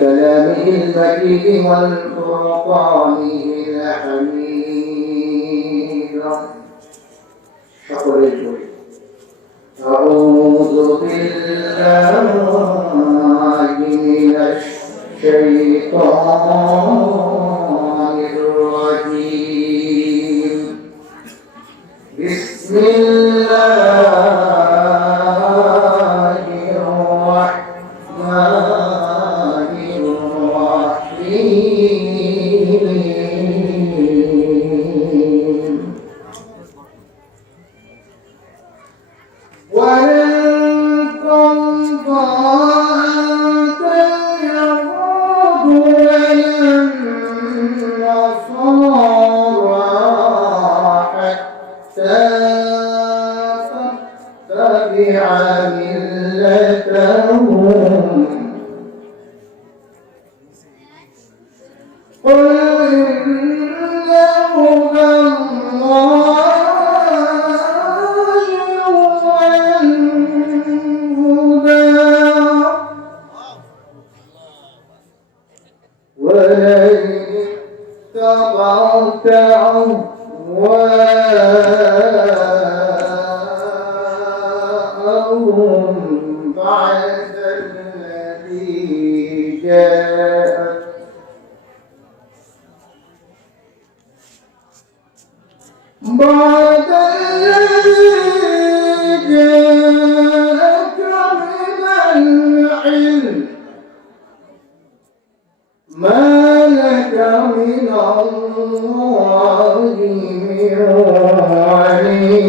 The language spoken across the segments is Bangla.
كلامه المجيد والفرقانه الحميد. أعوذ بالله من الشيطان الرجيم. بسم الله الرحمن الرحيم. ولن ترضى عنك اليهود ولا النصارى حتى تتبع ملتهم. قل إن هدى الله هو الهدى ولئن اتبعت أهواءهم بعد الذي جاءك من العلم ما لك من الله من ولي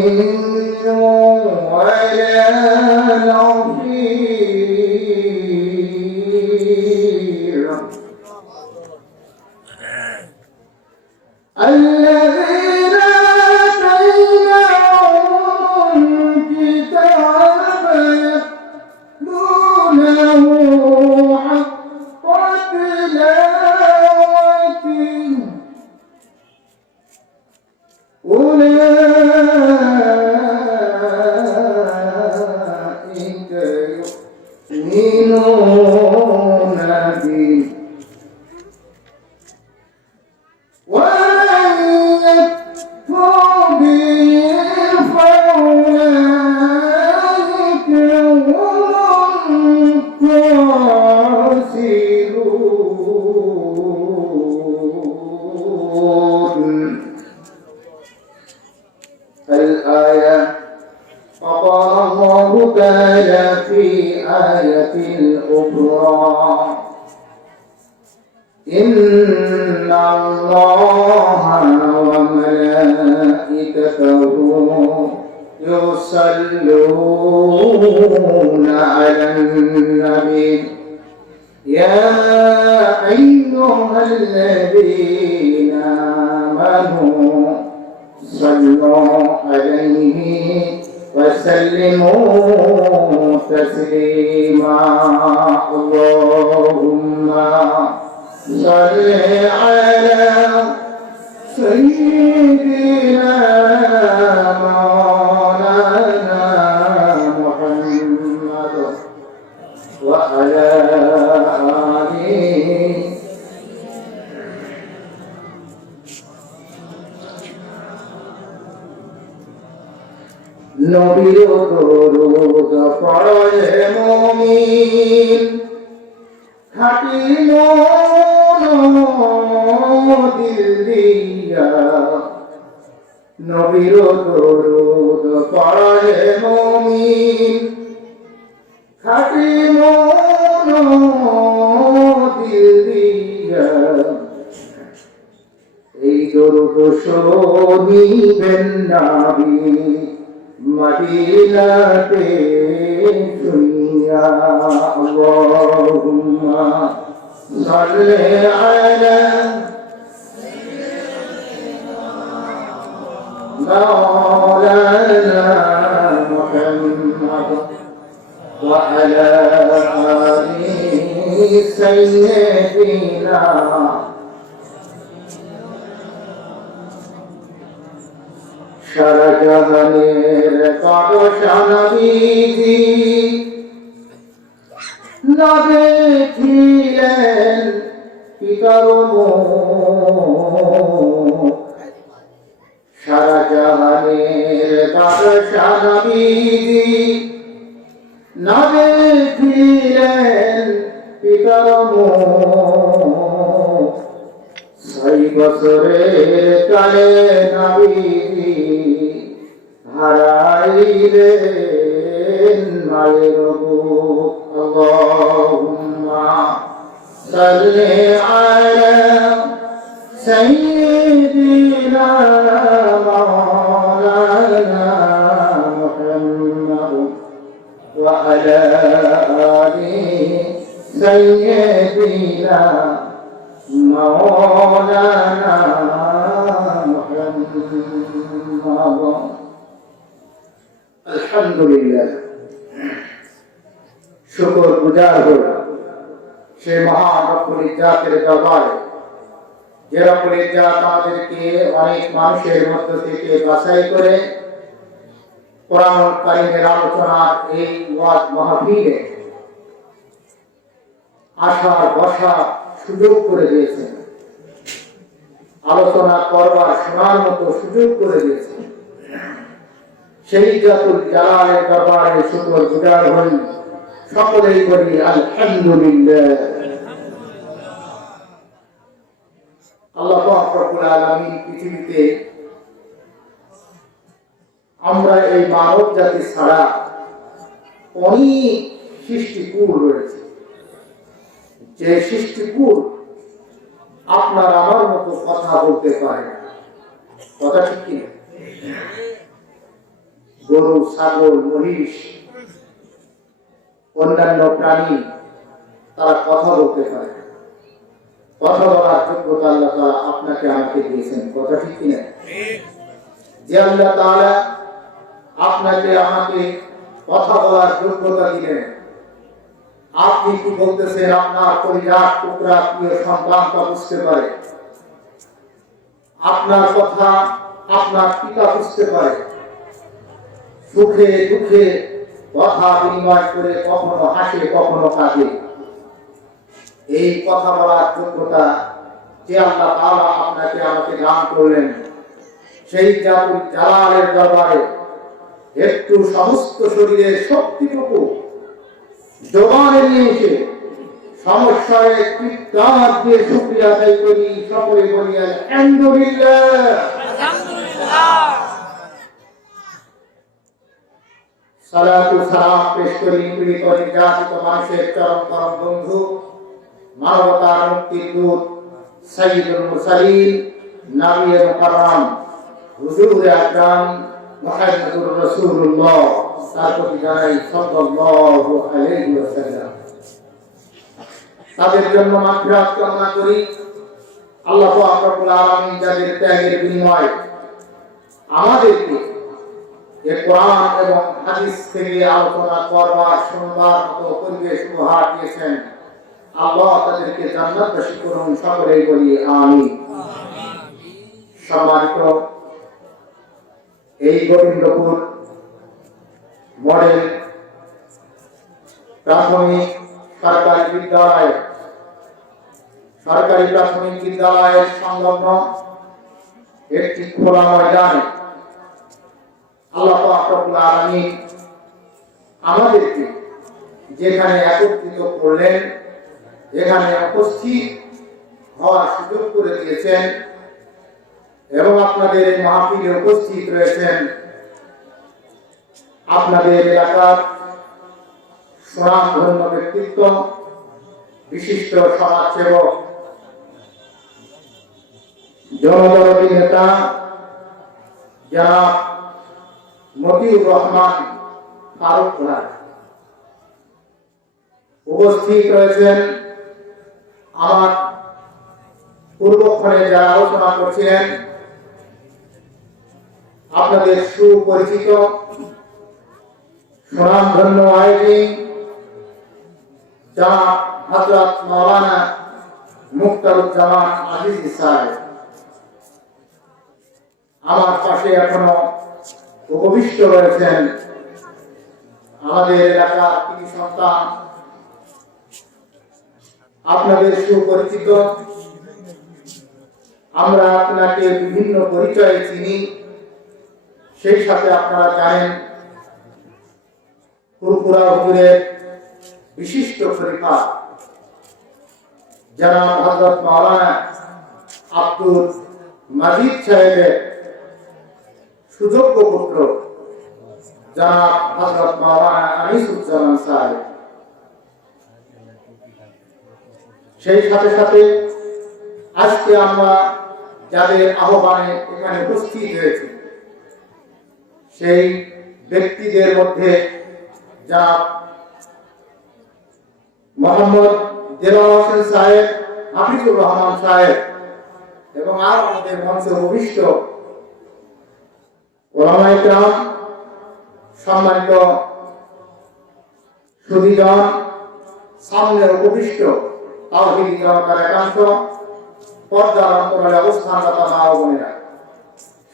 ولا نصير. الذين آتيناهم الكتاب يتلونه حق تلاوته أولئك يؤمنون به ومن يكفر به فأولئك هم الخاسرون. الآية. فقال الله تعالى في آية أخرى: إن الله وملائكته يصلون على النبي يا أيها الذين آمنوا صلوا عليه وسلموا تسليما. اللهم صل على سيدنا مولانا محمد وعلى آله নবীর দরুদ পড়ে মুমিন খাঁটি মন দিল দিয়া। নবীর দরুদ পড়ে মুমিন খাঁটি মন দিল দিয়া। এই দরুদ শুনিবেন নবী মদিনাতে শুনিয়া। আল্লাহুম্মা সাল্লি আলা মাওলানা মুহাম্মদ ওয়া আলা আলি সাইয়্যিদিনা। সারা জাহানের পাদশাহ নবীজি নবী ছিলেন পিতার মুখ, সারা জাহানের বাদশা নবীজি। নবী ছিলেন পিতার মুখ, 6 বছরের কালে নবীজি হারাইলেন মায়ের বুক। আল্লাহুম্মা সাল্লি আলা সাইয়্যিদিনা মাওলানা মুহাম্মদ ওয়া আলা আলি সাইয়্যিদিনা মাওলানা মুহাম্মদ। আলহামদুলিল্লাহ, শুকর গুজার হই সে মহান রব্বুল ইজ্জাতের দরবারে, যে রব্বুল ইজ্জাত আমাদেরকে অনেক মানুষের মধ্য থেকে বাছাই করে কোরআন কারীমের আলোচনার এই ওয়াজ মাহফিলে আসার বসার সুযোগ করে দিয়েছেন, আলোচনা করবার শোনার মতো সুযোগ করে দিয়েছেন। সেই জাতুল জালালের দরবারে শুকর গুজার হই, সকলেই বলি আলহামদুলিল্লাহ। আল্লাহ পাক রব্বুল আলামিন পৃথিবীতে আমরা এই মানব জাতি ছাড়া অনেক সৃষ্টিকুল রয়েছে, যে সৃষ্টিকুল আপনার আমার মতো কথা বলতে পারে না। কথা ঠিক কি? গরু, ছাগল, মহিষ, অন্যান্য প্রাণী তারা কথা বলতে পারে, কথা বলার যোগ্যতা আল্লাহ তাআলা আপনাকে আমাকে দিয়েছেন। কথা ঠিক কিনা? যে আল্লাহ তাআলা আপনাকে আমাকে কথা বলার যোগ্যতা দিলেন, আপনি কি বলতেছেন আপনার পরিবার টুকরা প্রিয় সন্তান তা বুঝতে পারে, আপনার কথা আপনার পিতা বুঝতে পারে, সুখে দুঃখে কথা বিনিময় করে কখনো হাসে কখনো কাঁদে। এই কথা বলার যোগ্যতা যে আল্লাহ তাআলা আপনাকে আমাকে দান করলেন, সেই জাতুল জালালের দরবারে একটু সমস্ত শরীরের শক্তিটুকু জবানে নিয়ে এসে সমস্যায় কৃতজ্ঞতা দিয়ে শুকরিয়া আদায় করি। সকলে বলি আলহামদুলিল্লাহ। সালাতু সালাম পেশ করি পীড়িত নির্যাতিত মানুষের চরম পরম বন্ধু, মানবতার মুক্তির দূত, সাইয়্যিদুল মুরসালিন, নবী মুকাররম, হুজুর আকরাম মুহাম্মদুর রাসূলুল্লাহ, তার প্রতি জানাই সাল্লাল্লাহু আলাইহি ওয়াসাল্লাম। তাদের জন্য মাগফিরাত কামনা করি। আল্লাহ পাক রব্বুল আলামিন যাদের ত্যাগের বিনিময়ে আমাদেরকে এই কোরআন এবং হাদিস থেকে আলোচনা করবার শুনবার মতো পরিবেশ উপহার দিয়েছেন, আল্লাহ তাদেরকে জান্নাতবাসী করুন। সকলেই বলি আমিন। সম্মানিত এই গোবিন্দপুর মডেল প্রাথমিক সরকারি প্রাথমিক বিদ্যালয়ের সংলগ্ন একটি খোলা ময়দানে আল্লাহ পাক রব্বুল আলামিন আমাদেরকে যেখানে একত্রিত করলেন, এখানে উপস্থিত হওয়ার সুযোগ করে দিয়েছেন এবং আপনাদের এই মাহফিলে উপস্থিত রয়েছেন আপনাদের এলাকার সুনামধন্য ব্যক্তিত্ব, বিশিষ্ট সমাজসেবক, জনদরদী নেতা জনাব মতিউর রহমান ফারুক ভাই। উপস্থিত রয়েছেন আমার পূর্বক্ষণে যারা আলোচনা করছিলেন, আপনাদের সুপরিচিত সুনামধন্য আইজি জনাব হযরত মাওলানা মুক্তারুজ্জামান আজিজ সাহেব। আমার পাশে এখনো উপবিষ্ট রয়েছেন আমাদের এলাকার কৃতি সন্তান আপনাদের সুপরিচিত, আমরা আপনাকে বিভিন্ন পরিচয়ে চিনি। সেই সাথে আপনারা জানেন ফুরফুরা হুজুরের বিশিষ্ট খলিফা জনাব হযরত মাওলানা আব্দুল মাজিদ সাহেবের সুযোগ্য পুত্র জনাব হযরত মাওলানা আনিসুজ্জামান সাহেব। সেই সাথে সাথে আজকে আমরা যাদের আহ্বানে এখানে উপস্থিত হয়েছি সেই ব্যক্তিদের মধ্যে জনাব মোহাম্মদ দেলোয়ার হোসেন সাহেব, হাফিজুর রহমান সাহেব এবং আর আমাদের মঞ্চে উপবিষ্ট ওলামায়ে কেরাম, সম্মানিত সুধীজন, সামনে উপবিষ্ট তাওহীদি জনতার একাংশ, পর্দার অন্তরালে অবস্থানরত মা ও বোনেরা,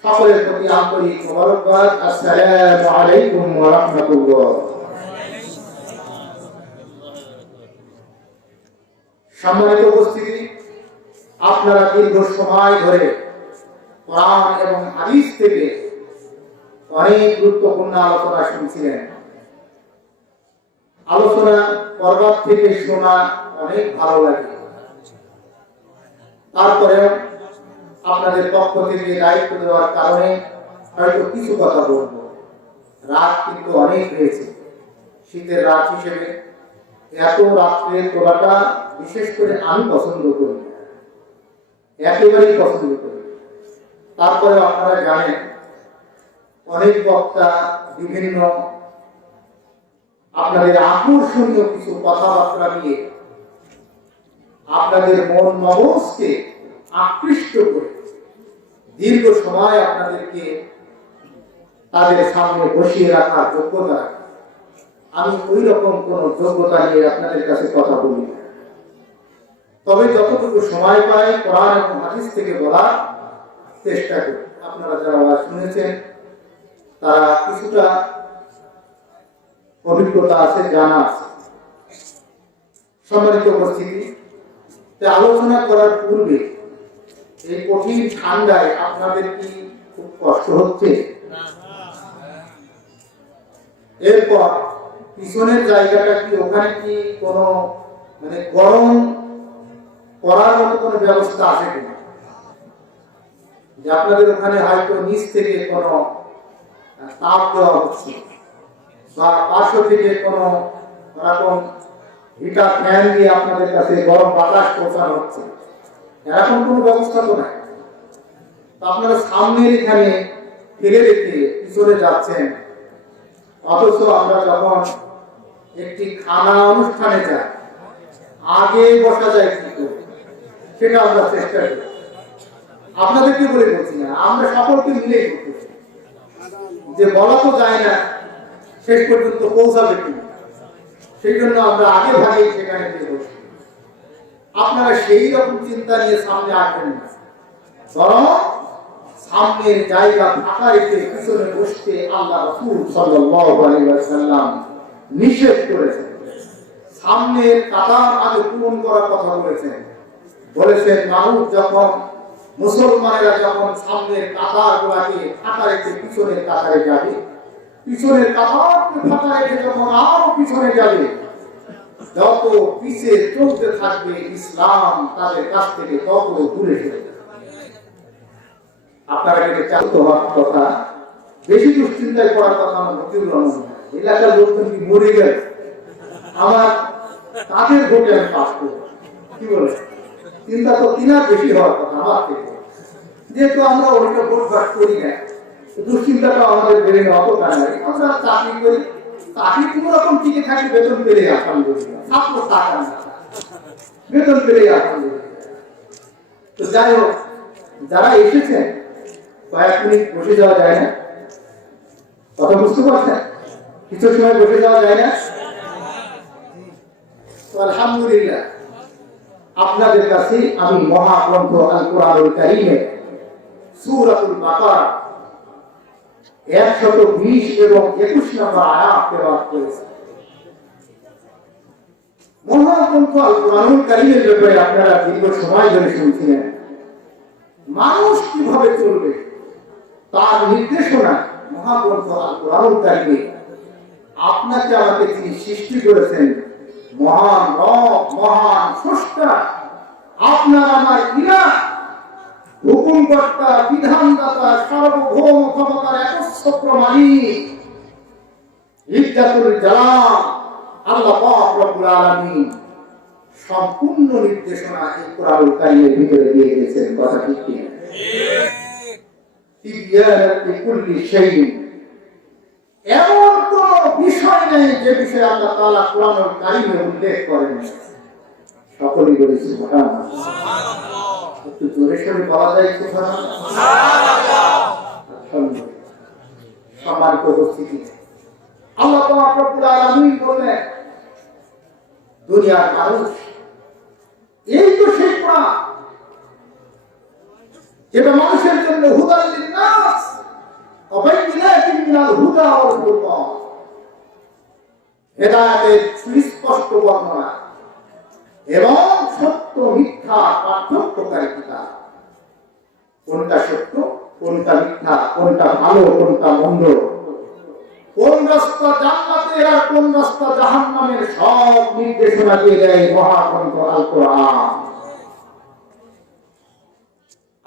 সকলের প্রতি আন্তরিক মোবারকবাদ। আসসালামু আলাইকুম ওয়া রাহমাতুল্লাহ। সম্মানিত উপস্থিতি, আপনারা দীর্ঘ সময় ধরে কোরআন এবং হাদিস থেকে অনেক গুরুত্বপূর্ণ আলোচনা শুনছিলেন। আলোচনা পর্বত থেকে শোনা অনেক ভালো লাগে। তারপরে আপনাদের পক্ষ থেকে দায়িত্ব দেওয়ার কারণে হয়তো কিছু কথা বলবো। রাত কিন্তু অনেক হয়েছে, শীতের রাত হিসেবে এত রাত্রে তোলাটা বিশেষ করে আমি পছন্দ করি, একেবারেই পছন্দ করি। তারপরে আপনারা জানেন অনেক বক্তা বিভিন্ন আপনাদের আকর্ষণীয় কিছু কথাবার্তা নিয়ে আপনাদের মন মগজকে আকৃষ্ট করে দীর্ঘ সময় আপনাদেরকে তাদের সামনে বসিয়ে রাখার যোগ্যতা রাখে। আমি ওই রকম কোন যোগ্যতা নিয়ে আপনাদের কাছে কথা বলি না, তবে যতটুকু সময় পাই কোরআন এবং হাদিস থেকে বলার চেষ্টা করি। আপনারা যারা ওয়াজ শুনেছেন তারা কিছুটা অভিজ্ঞতা আছে, জানা আছে। সম্মানিত উপস্থিতি, আলোচনা করার পূর্বে এই কঠিন ঠান্ডায় আপনাদের কি খুব কষ্ট হচ্ছে? এরপর পিছনের জায়গাটা কি, ওখানে কি কোনো গরম করার মতো কোনো ব্যবস্থা আছে কিনা? যে আপনাদের ওখানে হয়তো নিচ থেকে কোনো তাপ দেওয়া হচ্ছে বা পার্শ্ব থেকে কোনো রকম হিটার ফ্যান দিয়ে আপনাদের কাছে গরম বাতাস পৌঁছানো হচ্ছে, এরকম কোনো ব্যবস্থা তো নাই। আপনারা সামনের এখানে ফেলে রেখে পিছনে যাচ্ছেন, অথচ আমরা যখন একটি খানা অনুষ্ঠানে যাই আগে বসা যায় কি করে, সেটা আমরা চেষ্টা করি। আপনাদেরকে বলে বলছি না, আমরা সকলকে মিলেই করতেছি। যে বলা তো যায় না শেষ পর্যন্ত পৌঁছাবে কি, সেই জন্য আমরা আগে ভাগে সেখানে গিয়ে বসি। আপনারা সেই রকম চিন্তা নিয়ে সামনে আসবেন না, বরং সামনের জায়গা ফাঁকা রেখে পিছনে বসতে আল্লাহ রাসূল সাল্লাল্লাহু আলাইহি ওয়াসাল্লাম নিষেধ করেছেন। সামনের কাতার আগে পূরণ করার কথা বলেছেন। মানুষ যখন, মুসলমানেরা যখন সামনের কাতার গুলাকে ফাঁকা রেখে পিছনের কাতারে যাবে, পিছনের কাতারকে ফাঁকা রেখে যখন আরো পিছনে যাবে, যত পিছে চলতে থাকবে ইসলাম তাদের কাছ থেকে তত দূরে চলে যাবে। আপনারা কিন্তু চালতে হওয়ার কথা, বেশি দুশ্চিন্তায় পড়ার কথা আমার নজির রহমান এলাকার লোকজন কি মরে গেল, আমার তাদের ভোটে আমি পাস করবো, কি বলে চিন্তা তো তিনার বেশি হওয়ার কথা আমার থেকে। যেহেতু আমরা ওইটা ভোট ভাট করি না, দুশ্চিন্তাটা আমাদের বেড়ে নেওয়া অত নাই। আমরা চাকরি করি, চাকরি কোন রকম টিকে থাকি, বেতন পেলে আসাম করি না, ছাত্র টাকা না, বেতন পেলে আসাম করি। তো যাই হোক, যারা এসেছেন কয়েক মিনিট বসে যাওয়া যায় না, কথা বুঝতে পারছেন? কিছু সময় বসে যাওয়া যায় না? আলহামদুলিল্লাহ, আপনাদের কাছে আমি মহাগ্রন্থ আল কুরআনুল কারীমের সূরাতুল বাকারা 120 এবং 21 নম্বর আয়াত তেলাওয়াত করেছি। মহাগ্রন্থ আল কোরআনুল কারীমের ব্যাপারে আপনারা দীর্ঘ সময় ধরে শুনছিলেন। মানুষ কিভাবে চলবে তার নির্দেশনা মহাগ্রন্থ আল কোরআনুল কারীমে আপনাকে আমাকে তিনি সৃষ্টি করেছেন মহান রব, মহান স্রষ্টা, আপনার আমার ইলাহ, হুকুমকর্তা, বিধানদাতা, সার্বভৌম ক্ষমতার একচ্ছত্র মালিক, ইজ্জাতুল জালাল আল্লাহ পাক রব্বুল আলামিন সম্পূর্ণ নির্দেশনা এই কোরআনুল কারীমের ভিতরে দিয়ে দিয়েছেন। কথা ঠিক কিনা? তিবিয়ানাত লিকুল্লি শাইইন, এমন কোন বিষয় নেই যে বিষয়ে আল্লাহ তাআলা কোরআনুল কারীমে উল্লেখ করেন। সকলেই বলি সুবহানাল্লাহ। একটু জোরে সোরে বলা যায় সুবহানাল্লাহ। সম্মানিত উপস্থিতি, আল্লাহ পাক রব্বুল আলামিন বলেন দুনিয়ার মানুষ, এই তো সেই কোরআন যেটা মানুষের জন্য হুদাল লিন্নাস ওয়া বাইয়িনাতিন মিনাল হুদা ওয়াল ফুরকান, হেদায়েতের সুস্পষ্ট বর্ণনা এবং সত্য মিথ্যা পার্থক্যকারী কিতাব। কোনটা সত্য, কোনটা মিথ্যা, কোনটা ভালো, কোনটা মন্দ, কোন রাস্তা জান্নাতের আর কোন রাস্তা জাহান্নামের সব নির্দেশনা দিয়ে দেয় মহাগ্রন্থ আল কোরআন।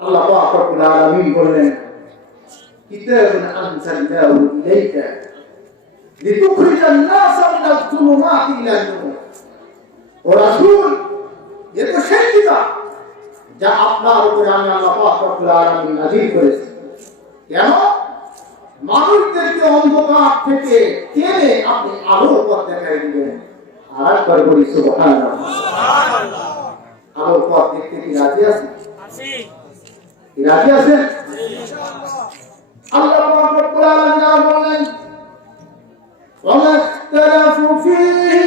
আল্লাহ পাক রব্বুল আলামিন বললেন কিতাবুন আনজালনাহু ইলাইকা লিতুখরিজান নাসা মিনাজ যুলুমাতি ইলান নূর। ও রাসূল, এ তো সেই কিতাব যা আপনার উপরে আমি আল্লাহ পাক রব্বুল আলামিন নাযিল করেছি। কেন? মানুষদেরকে অন্ধকার থেকে টেনে আপনি আলোর পথ দেখাই দিবেন। আর একবার বলি সুবহানাল্লাহ। আলোর পথ দেখতে কি রাজি আছেন? রাজি আছেন? আল্লাহ পাক রব্বুল আলামিন বলেন ওয়া ইখতালাফু ফীহি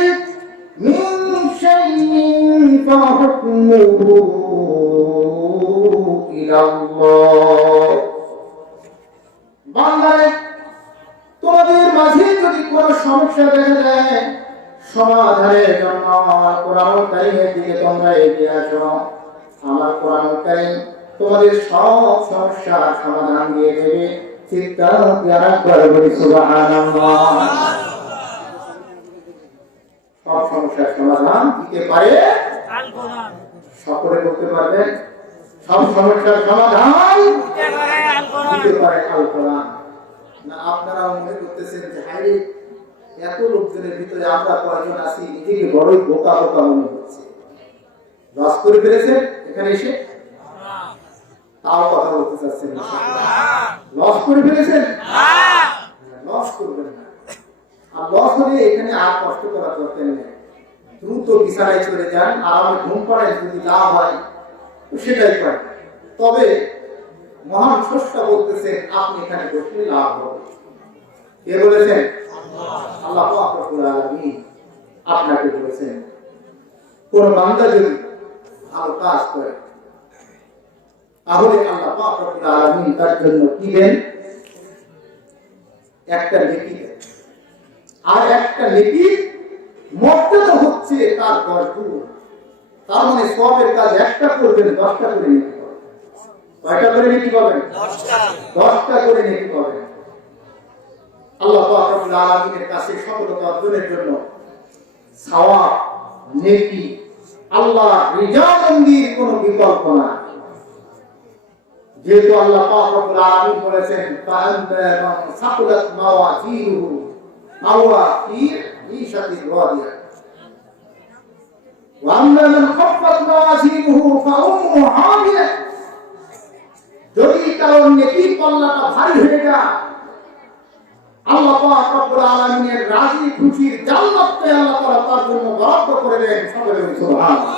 মিন শাইইন ফাহুকমুহু ইলাল্লাহ। বান্দারে, তোমাদের মাঝে যদি কোনো সমস্যা দেখা যায়, সমাধানের জন্য আমার কোরআনুল কারীমের দিকে তোমরা এগিয়ে আসো। আমার কোরআনুল কারীম তোমাদের সব সমস্যার সমাধান দিয়ে দেবে। চিৎকার দিয়ে একবার বলি সুবহানাল্লাহ। সব সমস্যার সমাধান দিতে পারে আল কোরআন। সকলে বলতে পারবেন সব সমস্যার সমাধান দিতে পারে আল কোরআন। না আপনারা মনে করতেছেন যে হাই এত লোকজনের ভিতরে আমরা কয়জন আছি, নিজেকে বড়ই বোকা বোকা মনে হচ্ছে। লস করে ফেলেছেন এখানে এসে? তাও কথা বলতে চাচ্ছেন? লস করে ফেলেছেন? লস করবেন না। আর লস হলে এখানে আর কষ্ট করা দরকার নেই। দ্রুত বিছানায় চলে যান, আরামে ঘুম পাড়েন। যদি লাভ হয় সেটাই করেন। তবে মহান স্রষ্টা বলতেছেন আপনি এখানে বসলে লাভ হবে। কে বলেছেন? আল্লাহ পাক রব্বুল আলামিন আপনাকে বলেছেন। কোন বান্দা যদি ভালো কাজ করে তাহলে আল্লাহ পাক রব্বুল আলামিন তার জন্য কি দেন? একটা নেকি দেন। আর একটা নেকির মর্যাদা হচ্ছে তার 10 গুণ। তার মানে সওয়াবের কাজ একটা করবেন 10টা করে নেকি পাবেন। কয়টা করে নেকি পাবেন? 10টা করে নেকি পাবেন। আল্লাহ পাক রব্বুল আলামিনের কাছে সফলতা অর্জনের জন্য সওয়াব, নেকি, আল্লাহ রিজাবন্দির কোনো বিকল্প না। যেহেতু আল্লাহ পাক রব্বুল আলামিন বলেছেন ফাআন্তা মান সাকুলাত মাওয়াজিনুহু ফাহুয়া ফি ঈশাতির রাদিয়া ওয়া আম্মা মান খাফফাত মাওয়াজিনুহু ফাউম্মুহু হাবিয়া। যদি কারো নেকির পাল্লাটা ভারী হয়ে যায়, আল্লাহ পাক রব্বুল আলামিনের রাজি খুশির জান্নাতকে আল্লাহ তাআলা তার জন্য বরাদ্দ করে দেন। সকলে বলি সুবহানাল্লাহ।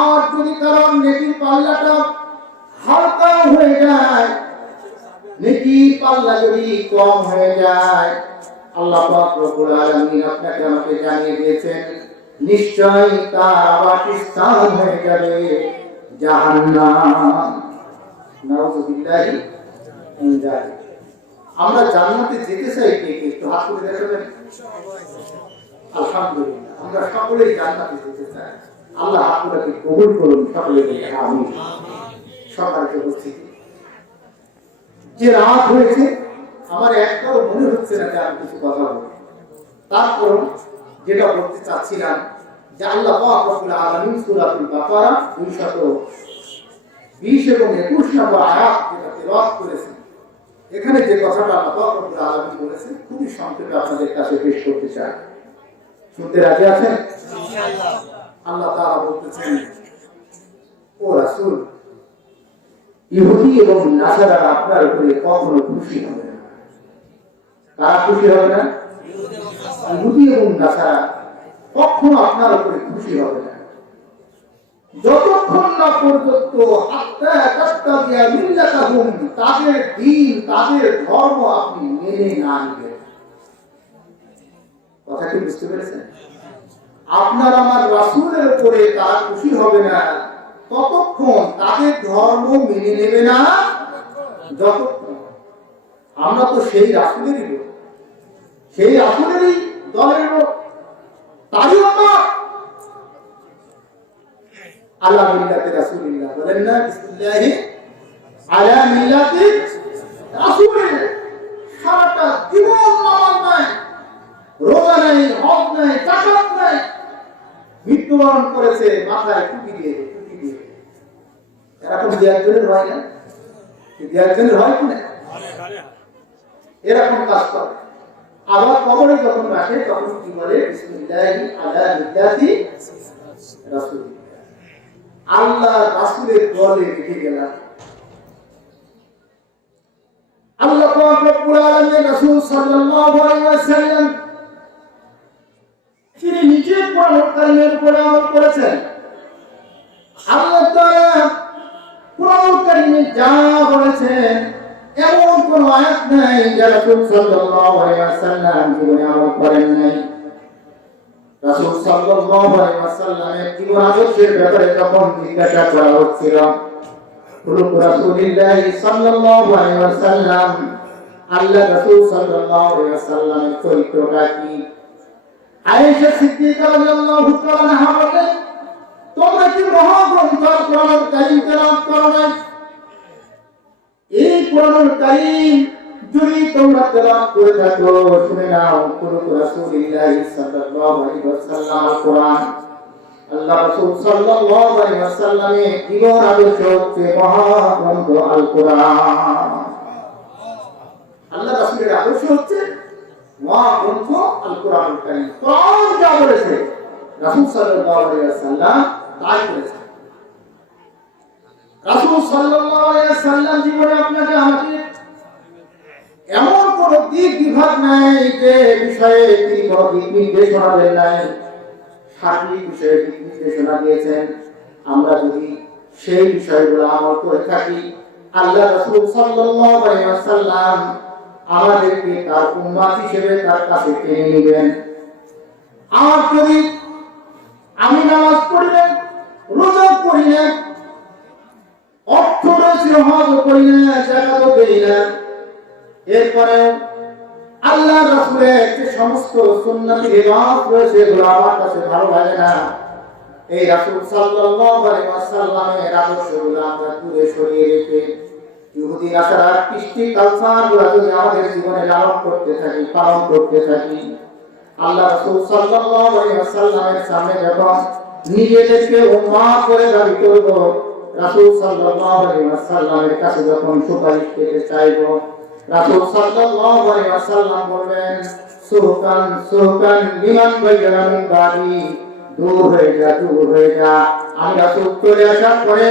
আর যদি কারো নেকির পাল্লাটা হালকা হয়ে যায়, নেকির পাল্লা যদি কম হয়ে যায়, আল্লাহ পাক রব্বুল আলামিন আপনাকে আমাকে জানিয়ে দিয়েছেন নিশ্চয়ই তার আবাসস্থান হয়ে যাবে জাহান্নাম। নাউযুবিল্লাহি মিন যালিক। আমরা জান্নাতে যেতে চাই কে কে? একটু হাত তুলে দেখাবেন। আলহামদুলিল্লাহ আমরা সকলেই জান্নাতে যেতে চাই। আল্লাহ আপনাকে কবুল করুন, সকলে বলি আমিন। সকালে উপস্থিতি যে রাত হয়েছে আমার একটাও মনে হচ্ছে না যে আমি কিছু কথা বলি। তারপর যেটা বলতে চাচ্ছিলাম যে আল্লাহ পাক রব্বুল আলামিন সূরাতুল বাকারা 220 এবং 21 নম্বর আয়াত যেটা তেলাওয়াত করেছেন, এখানে যে কথাটা আল্লাহ পাক রব্বুল আলামিন বলেছেন খুবই সংক্ষেপে আপনাদের কাছে পেশ করতে চাই। শুনতে রাজি আছেন? ইনশাআল্লাহ। আল্লাহ তাআলা বলতেছেন, ও রাসূল, ইহুদি এবং নাসারারা আপনার উপরে কখনো খুশি হবে না। কারা খুশি হবে না? ইহুদি এবং নাসারা কখনো আপনার উপরে খুশি হবে না যতক্ষণ না পর্যন্ত তাদের দ্বীন, তাদের ধর্ম আপনি মেনে না নিবেন। কথা কি বুঝতে পেরেছেন? আপনার আমার রাসূলের উপরে তারা খুশি হবে না ততক্ষণ তাদের ধর্ম মেনে নেবে না। যতক্ষণ আমরা তো সেই রাসূলেরই লোক, সেই রাসূলেরই দলের লোক, তারই আমরা আলা মিল্লাতি রাসূলিল্লাহ বলেন না, বিসমিল্লাহি আলা মিল্লাতি রাসূলিল্লাহ। সারাটা জীবন নামাজ নাই, রোজা নাই, হজ নাই, যাকাত নাই, মৃত্যুবরণ করেছে মাথায় টুপি দিয়ে। এরকম যে একজনের হয় না, যে একজনের হয় কি না, এরকম কাজ করে। আবার কবরে যখন রাখে তখন কি বলে, বিসমিল্লাহি আলা মিল্লাতি রাসূলিল্লাহ। আল্লাহ রাসূলের দলে রেখে গেলাম। আল্লাহ পাক রব্বুল আলামিন রাসূল সাল্লাল্লাহু আলাইহি ওয়াসাল্লাম তিনি নিজে কোরআন কারীমের উপরে আমল করেছেন। আল্লাহ তাআলা কোরআন কারীমে যা বলেছেন এমন কোন আয়াত নাই যা রাসূল সাল্লাল্লাহু আলাইহি ওয়াসাল্লাম জীবনে আমল করেন নাই। রাসূল সাল্লাল্লাহু আলাইহি ওয়াসাল্লামের জীবন আদর্শের ব্যাপারে যখন জিজ্ঞাসা করা হচ্ছিল, রাসূলুল্লাহ সাল্লাল্লাহু আলাইহি ওয়াসাল্লাম, আল্লাহ রাসূল সাল্লাল্লাহু আলাইহি ওয়াসাল্লামের চরিত্রটা কি? আয়েশা সিদ্দিকা রাদিয়াল্লাহু তাআলা আনহা বলেন, তোমরা কি মহাগ্রন্থ কোরআনুল কারীম তেলাওয়াত করো না? এই কোরআনুল কারীম যদি তোমরা তেলাওয়াত করে থাকো, শুনে নাও, রাসূলুল্লাহ সাল্লাল্লাহু আলাইহি ওয়াসাল্লামের কোরআন, আল্লাহ রাসূল সাল্লাল্লাহু আলাইহি ওয়াসাল্লামের জীবন আদর্শ হচ্ছে মহাগ্রন্থ আল কোরআন। আল্লাহ রাসূলের আদর্শ হচ্ছে মহাগ্রন্থ আল কোরআনুল কারীম। কোরআন যা বলেছে রাসূল সাল্লাল্লাহু আলাইহি ওয়াসাল্লাম তাই করেছেন। রাসূল সাল্লাল্লাহু আলাইহি ওয়াসাল্লাম জীবনে আপনাকে আমাকে এমন কোন দিক বিভাগ নাই যে বিষয়ে তিনি কোন দিক নির্দেশনা দেন নাই। সার্বিক বিষয়ে দিক নির্দেশনা দিয়েছেন। আমরা যদি সেই বিষয়গুলো আমল করে থাকি, আল্লাহ রাসূল সাল্লাল্লাহু আলাইহি ওয়াসাল্লাম আমাদেরকে তার উম্মত হিসেবে তার কাছে টেনে নেবেন। আর যদি আমি নামাজ পড়ি না, রোজা করি না, অর্থ রয়েছে হজ করি না, যাকাত দেই না, এরপরে আল্লাহ রাসূলের যে সমস্ত সুন্নাত রিওয়ায়াত রয়েছে এগুলো আমার কাছে ভালো লাগে না, এই রাসূল সাল্লাল্লাহু আলাইহি ওয়াসাল্লামের আদর্শগুলো আমরা দূরে সরিয়ে রেখে ইহুদি নাসারার কৃষ্টি কালচারগুলো যদি আমাদের জীবনে লালন করতে থাকি, পালন করতে থাকি, আল্লাহ রাসূল সাল্লাল্লাহু আলাইহি ওয়াসাল্লামের সামনে যখন নিজেদেরকে উম্মাহ করে দাবি করব, রাসূল সাল্লাল্লাহু আলাইহি ওয়াসাল্লামের কাছে যখন সুপারিশ পেতে চাইব, রাসূল সাল্লাল্লাহু আলাইহি ওয়াসাল্লাম বলবেন, সুহকান সুহকান লিমান বায়না মিন বাদি, দূর হয়ে যা, দূর হয়ে যা। আমি রাসূল চলে আসার পরে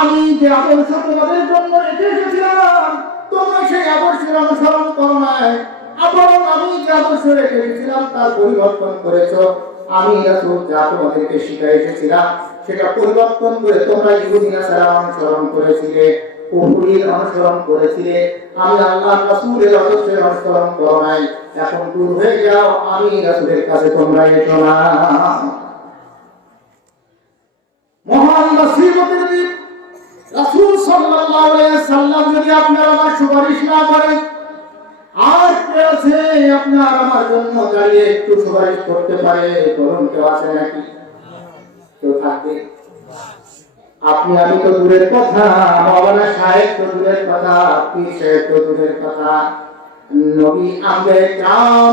আমি যে আদর্শ তোমাদের জন্য রেখে এসেছিলাম, তোমরা সেই আদর্শের অনুসরণ করো নাই, আবার আমি যে আদর্শ রেখে এসেছিলাম তার পরিবর্তন করেছো। আমি রাসূল যা তোমাদেরকে শিখাই এসেছিলাম সেটা পরিবর্তন করে তোমরা ইহুদি নাসারা অনুসরণ করেছিলে, কুফরির অনুসরণ করেছিলে। আমি আল্লাহ রাসূলের আদর্শের অনুসরণ করো নাই। এখন দূর হয়ে যাও, আমি রাসূলের কাছে তোমরা এসো না। মহান নসিবতের দিন রাসূল সাল্লাল্লাহু আলাইহি ওয়াসাল্লাম যদি আপনার আমার সুপারিশ না করেন, আর কে আছে আপনার আমার জন্য দাঁড়িয়ে একটু সুপারিশ করতে পারে? বলুন, কেউ আছে নাকি? কেউ থাকবে? আপনি আমি তো দূরের কথা, মাওলানা সাহেব তো দূরের কথা, পীর সাহেব তো দূরের কথা, নবী আম্বে কাম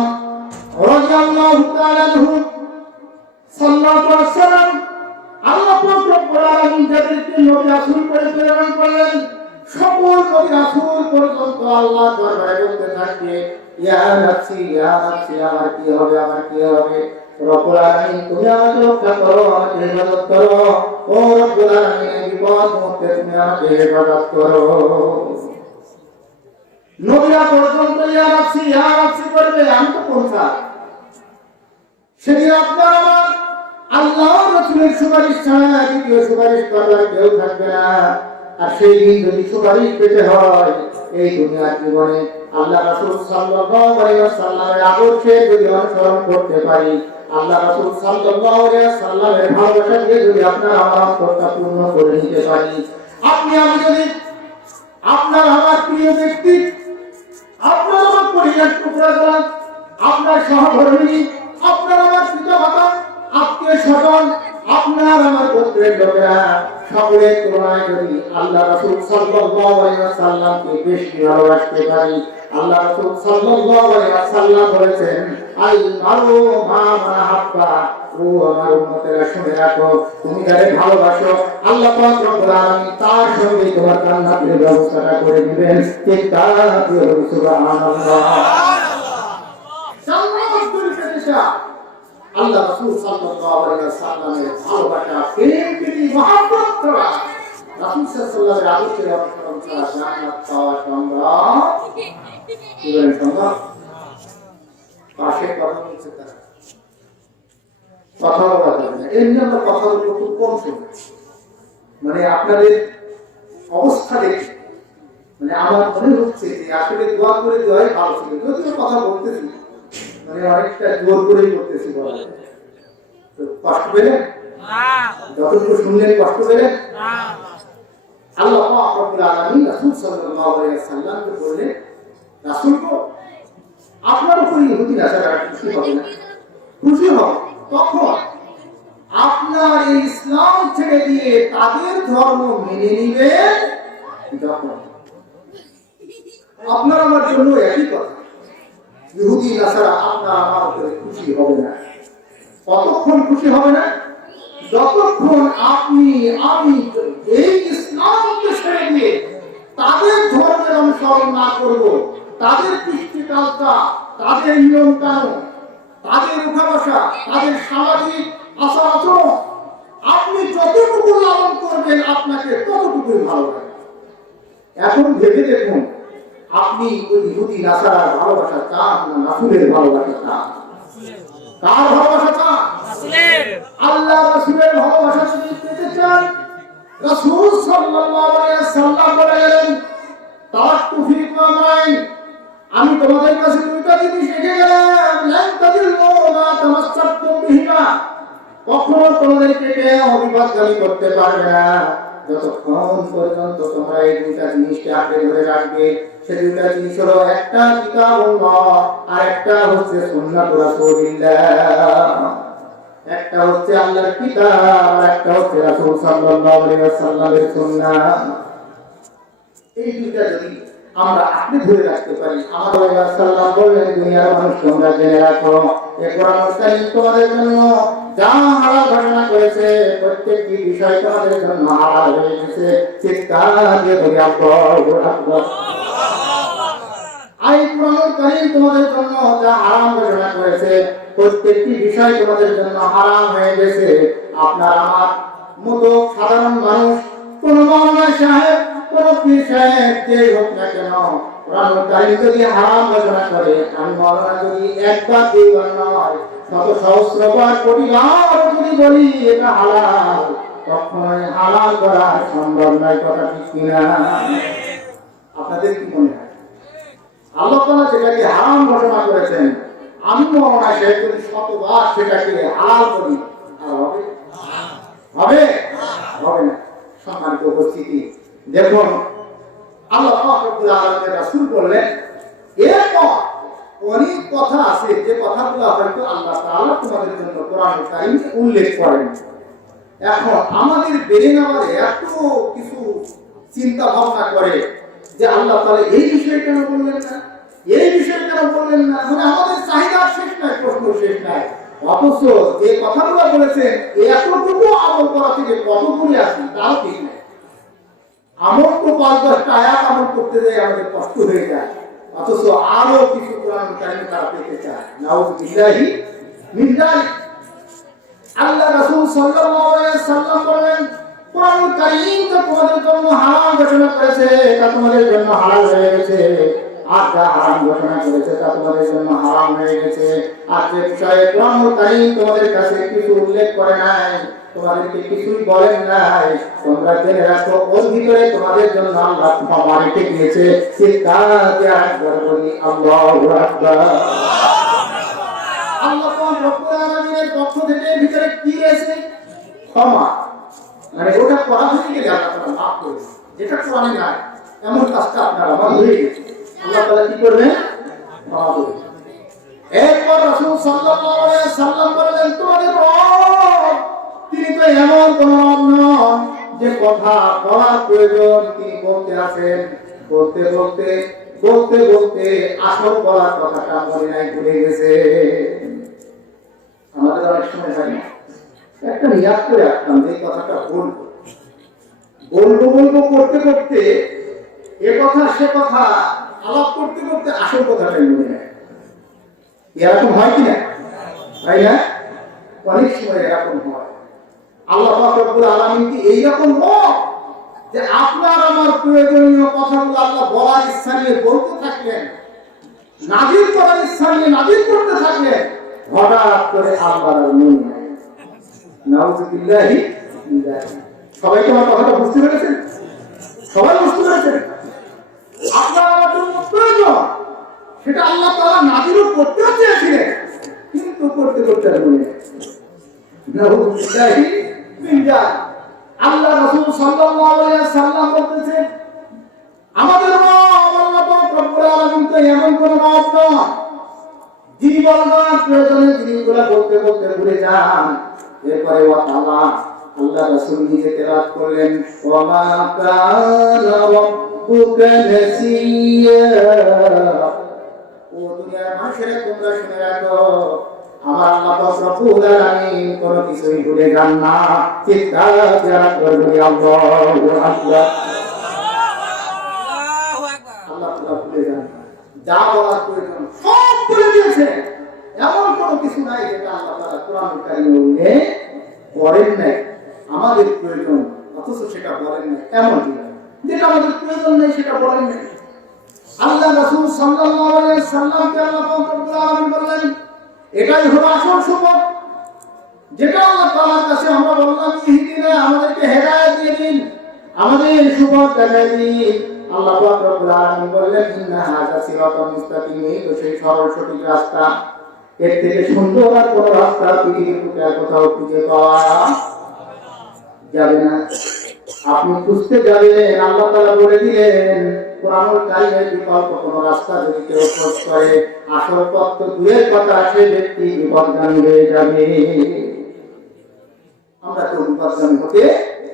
রাদিয়াল্লাহু তাআলা আনহু সাল্লাল্লাহু আলাইহি ওয়াসাল্লাম আল্লাহ পাক রব্বুল আলামিন যাদেরকে নবী রাসূল করে প্রেরণ করলেন, সকল নবী রাসূল পর্যন্ত আল্লাহ দরবারে বলতে থাকে, ইয়া নাফসি আমার কি হবে, আমার কি হবে? রব্বুল আলামিন তুমি আমাকে রক্ষা করো, আমাকে হেফাজত করো। ও রব্বুল আলামিন, এই বিপদ মুহূর্তে তুমি আমাকে হেফাজত করো। নবীরা পর্যন্ত ইয়া নাফসি করবে, আমি তো কোনটা? সেদিন আপনার আমার আল্লাহ রাসূলের সুপারিশ ছাড়া দ্বিতীয় সুপারিশ করার কেউ থাকবে না। আর সেই দিন যদি সুপারিশ পেতে হয় এই দুনিয়ার জীবনে আল্লাহ রাসূল সাল্লাল্লাহু আলাইহি ওয়াসাল্লামের আদর্শে যদি অনুসরণ করতে পারি, আল্লাহ রাসূল সাল্লাল্লাহু আলাইহি ওয়াসাল্লামের ভালোবাসা দিয়ে যদি আপনার আমার অন্তরটা পূর্ণ করে নিতে পারি, আপনি আমি যদি আপনার আমার প্রিয় ব্যক্তি, আপনার আমার পরিবার টুকরা, আপনার সহধর্মী, আপনার আমার পিতা মাতা, আত্মীয় স্বজন, আপনার আমার গোত্রের লোকেরা সকলের তুলনায় যদি আল্লাহ রাসূল সাল্লাল্লাহু আলাইহি ওয়াসাল্লামকে বেশি ভালোবাসতে পারি, আল্লাহ রাসূল সাল্লাল্লাহু আলাইহি ওয়াসাল্লাম বলেছেন, আল মারু মা মাহাব্বা, ও আমার উম্মতেরা শুনে রাখো, তুমি যাকে ভালোবাসো আল্লাহ পাক রব্বুল আলামিন তার সঙ্গে তোমার জান্নাতের ব্যবস্থাটা করে দিবেন। চিৎকার দিয়ে বলি সুবহানাল্লাহ। আল্লাহ রাসূল সাল্লাল্লাহু আলাইহি ওয়াসাল্লামের ভালোবাসা, প্রেম, প্রীতি, মহব্বত করা, রাসূল সাল্লাল্লাহু আলাইহি ওয়াসাল্লামের অনুসরণ করা জান্নাত পাওয়া সম্ভব। কি বলেন, সম্ভব? পাশে কথা বলছে তারা, কথা বলা যাবে না। এমনি আমরা কথার উপর খুব কম শুনি, মানে আপনাদের অবস্থা দেখে মানে আমার মনে হচ্ছে যে আসলে দোয়া করে দেওয়াই ভালো ছিল। যদিও কথা বলতেছি মানে অনেকটা জোর করেই করতেছি, বলা যায়। কষ্ট পেলেন? যতটুকু শুনলেন কষ্ট পেলেন? আল্লাহ পাক রব্বুল আলামিন রাসূল সাল্লাল্লাহু আলাইহি ওয়াসাল্লামকে বললেন, রাসূল গো, আপনার উপর ইহুদি নাসারা খুশি হবে না? খুশি হবে তখন আপনার এই ইসলাম ছেড়ে দিয়ে তাদের ধর্ম মেনে নিবেন যখন। আপনার আমার জন্য একই কথা, ইহুদি নাসারা আপনার আমার উপরে খুশি হবে না। কতক্ষণ খুশি হবে না? যতক্ষণ আপনি আমি এই ইসলামকে ছেড়ে দিয়ে তাদের ধর্মের অনুসরণ না করব, তাদের কৃষ্টি কালটা, তাদের নিয়ম কানুন, তাদের উঠা বসা, তাদের সামাজিক আচার আচরণ আপনি যতটুকু লালন করবেন আপনাকে ততটুকুই ভালো লাগে। এখন ভেবে দেখুন, আপনি ওই ইহুদি নাসারার ভালোবাসা চান না রাসূলের ভালোবাসা চান? কার ভালোবাসা চান? আল্লাহ রাসূলের ভালোবাসা যদি পেতে চান, রাসূল সাল্লাল্লাহু আলাইহি ওয়াসাল্লাম বলে গেলেন, তারাক্তু ফীকুম আমরাইন, আমি তোমাদের কাছে দুইটা জিনিস রেখে গেলাম, লান তাদিল্লু মা তামাসসাকতুম বিহিমা, কখনো তোমাদেরকে কেউ বিপথগামী করতে পারবে না যতক্ষণ পর্যন্ত তোমরা এই দুইটা জিনিসকে আঁকড়ে ধরে রাখবে। সে দুইটা জিনিস হলো, একটা কিতাবুল্লাহ আর একটা হচ্ছে সুন্নাত রাসূলিল্লাহ। একটা হচ্ছে আল্লাহর কিতাব আর একটা হচ্ছে রাসূল সাল্লাল্লাহু আলাইহি ওয়াসাল্লামের সুন্নাহ। এই দুইটা যদি আমরা আঁকড়ে ধরে রাখতে পারি, আমার রাসূলুল্লাহ বললেন, দুনিয়ার মানুষ তোমরা জেনে রাখো, এই কোরআন কারীম তোমাদের জন্য যা হালাল ঘোষণা করেছে প্রত্যেকটি বিষয় তোমাদের জন্য হালাল হয়ে গেছে। চিৎকার দিয়ে বলি আল্লাহু আকবার। এই কোরআন কারীম তোমাদের জন্য যা হারাম ঘোষণা করেছে প্রত্যেকটি বিষয় তোমাদের জন্য হারাম হয়ে গেছে। আপনার আমার মতো সাধারণ মানুষ, কোন মাওলানা সাহেব, কোন পীর সাহেব যে হোক না কেন, কোরআন কারীম যদি হারাম ঘোষণা করে, আমি মাওলানা যদি একবার দুইবার নয় শত সহস্রবার কোটিবার যদি বলি এটা হালাল, কখনোই হালাল করা সম্ভব নয়। কথা ঠিক কিনা? আপনাদের কি মনে হয়? আল্লাহ তাআলা যেটাকে হারাম ঘোষণা করেছেন, আমি মাওলানা সাহেব যদি শতবার সেটাকে হালাল করি, আর হবে? হবে? হবে না। সম্মানিত উপস্থিতি, দেখুন আল্লাহ পাক রব্বুল আলামিনের রাসূল বললেন, এরপর অনেক কথা আছে যে কথাগুলো হয়তো আল্লাহ তাআলা তোমাদের জন্য কোরআনুল কারীমে উল্লেখ করেন। এখন আমাদের ব্রেন আবার এত কিছু চিন্তা ভাবনা করে যে আল্লাহ তাআলা এই বিষয়ে কেন বললেন না, এই বিষয়ে কেন বললেন না, মানে আমাদের চাহিদা শেষ নাই, প্রশ্ন শেষ নাই। অথচ যে কথাগুলো বলেছেন এতটুকু আমল করা থেকে কত দূরে আছি তাও ঠিক নাই। আমল তো ৫-১০টা আয়াত আমল করতে যাই আমাদের কষ্ট হয়ে যায়, অথচ আরো কিছু কোরআনুল কারীমে তারা পেতে চায়। নাউযুবিল্লাহি মিন যালিক। আল্লাহ রাসূল সাল্লাল্লাহু আলাইহি ওয়াসাল্লাম বলেন, কোরআনুল কারীম তো তোমাদের জন্য হারাম ঘোষণা করেছে, এটা তোমাদের জন্য হালাল হয়ে গেছে। আর যা হারাম ঘোষণা করেছে তা তোমাদের জন্য হারাম হয়ে গেছে। আর যে বিষয়ে কোরআনুল কারীম তোমাদের কাছে কিছু উল্লেখ করে নাই, তোমাদেরকে কিছুই বলেন নাই, তোমরা জেনে রাখো ওর ভিতরে তোমাদের জন্য আল্লাহ ক্ষমা রেখে দিয়েছে। সিদ্ধাতে একবার বলি আল্লাহু আকবার। আল্লাহ পাক রব্বুল আলামিনের পক্ষ থেকে এর ভিতরে কি রয়েছে? ক্ষমা। মানে ওটা করা হয়ে গেলে আল্লাহ তাআলা মাফ করবেন, যেটা কোরআনে নাই এমন কাজটা আপনারা আমার হয়ে গেছে, আল্লাহ তাআলা কি করবেন? ক্ষমা করবেন। এরপর রাসূল সাল্লাল্লাহু আলাইহি ওয়াসাল্লাম বললেন, তোমাদের রব তিনি তো এমন কোন রব নন যে কথা বলার প্রয়োজন তিনি বলতে আছেন, বলতে বলতে বলতে বলতে আসল বলার কথাটা মনে নাই, ভুলে গেছে। আমাদের অনেক সময় হয় না, একটা নিয়াত করে রাখতাম যে কথাটা বলবো বলবো বলবো করতে করতে এ কথা সে কথা আলাপ করতে করতে আসল কথাটাই মনে নেয়। এরকম হয় কিনা? তাই না? অনেক সময় এরকম হয়। আল্লাহ পাক রব্বুল আলামিন কি এইরকম রব যে আপনার আমার প্রয়োজনীয় কথাগুলো আল্লাহ বলার ইচ্ছা নিয়ে বলতে থাকলেন, নাযিল করার ইচ্ছা নিয়ে নাযিল করতে থাকলেন, হঠাৎ করে আল্লাহর মনে নাই। নাউযুবিল্লাহি মিন যালিক। সবাই কি আমার কথাটা বুঝতে পেরেছেন? সবাই বুঝতে পেরেছেন? আপনার আমার জন্য প্রয়োজন সেটা আল্লাহ তাআলা নাযিলও করতে চেয়েছিলেন, কিন্তু করতে করতে মনে নাই। নাউযুবিল্লাহি মিন যালিক। আল্লাহ রাসূল সাল্লাল্লাহু আলাইহি ওয়াসাল্লাম বলতেছেন, আমাদের রব আল্লাহ পাক রব্বুল আলামিন তো এমন কোন রব নন যিনি বলবার প্রয়োজনে জিনিসগুলো বলতে বলতে ভুলে যান। এরপরে ওয়া তাআলা আল্লাহ রাসূল নিজে তেলাওয়াত করলেন, ওয়া মা কানা রাব্বুকা নাসিয়া। ও দুনিয়ার মানুষেরা তোমরা শুনে রাখো, আমার আল্লাহ পাক রব্বুল আলামিন কোন কিছুই ভুলে যান না। চিৎকার যারা করবে আল্লাহু আকবার। আল্লাহ তাআলা ভুলে যান না, যা বলার প্রয়োজন সব বলে দিয়েছেন। এমন কোনো কিছু নাই যেটা আল্লাহ তাআলা কোরআনুল কারীমে উল্লেখ করেন নাই। আমাদের প্রয়োজন অথচ সেটা বলেন নাই, এমন কি যেটা আমাদের প্রয়োজন নেই সেটা বলেন নাই। আল্লাহ রাসূল সাল্লাল্লাহু আলাইহি ওয়াসাল্লামকে আল্লাহ পাক রব্বুল আলামিন বললেন, এটাই হলো আসল সুবত, যেটা আল্লাহ তাআলার কাছে আমরা বললাম ইহদিনা, আমাদেরকে হেদায়েত দিয়ে দিন, আমাদের সুবত দেখাই দিন। আল্লাহ পাক রব্বুল আলামিন বললেন, ইন্না হাযা সিরাতাল মুস্তাকিম, এই তো সেই সরল সঠিক রাস্তা, এর থেকে সুন্দর আর কোন রাস্তা পৃথিবীর বুকে আর কোথাও খুঁজে পাওয়া যাবে না। আপনি খুঁজতে যাবেন, আল্লাহ তাআলা বলে দিলেন কোরআনুল কারীমের বিকল্প কোন রাস্তা যদি কেউ খোঁজ করে, আসল পথ তো দূরের কথা, সে ব্যক্তি বিপথগামী হয়ে যাবে। আমরা তো বিপথগামী হতে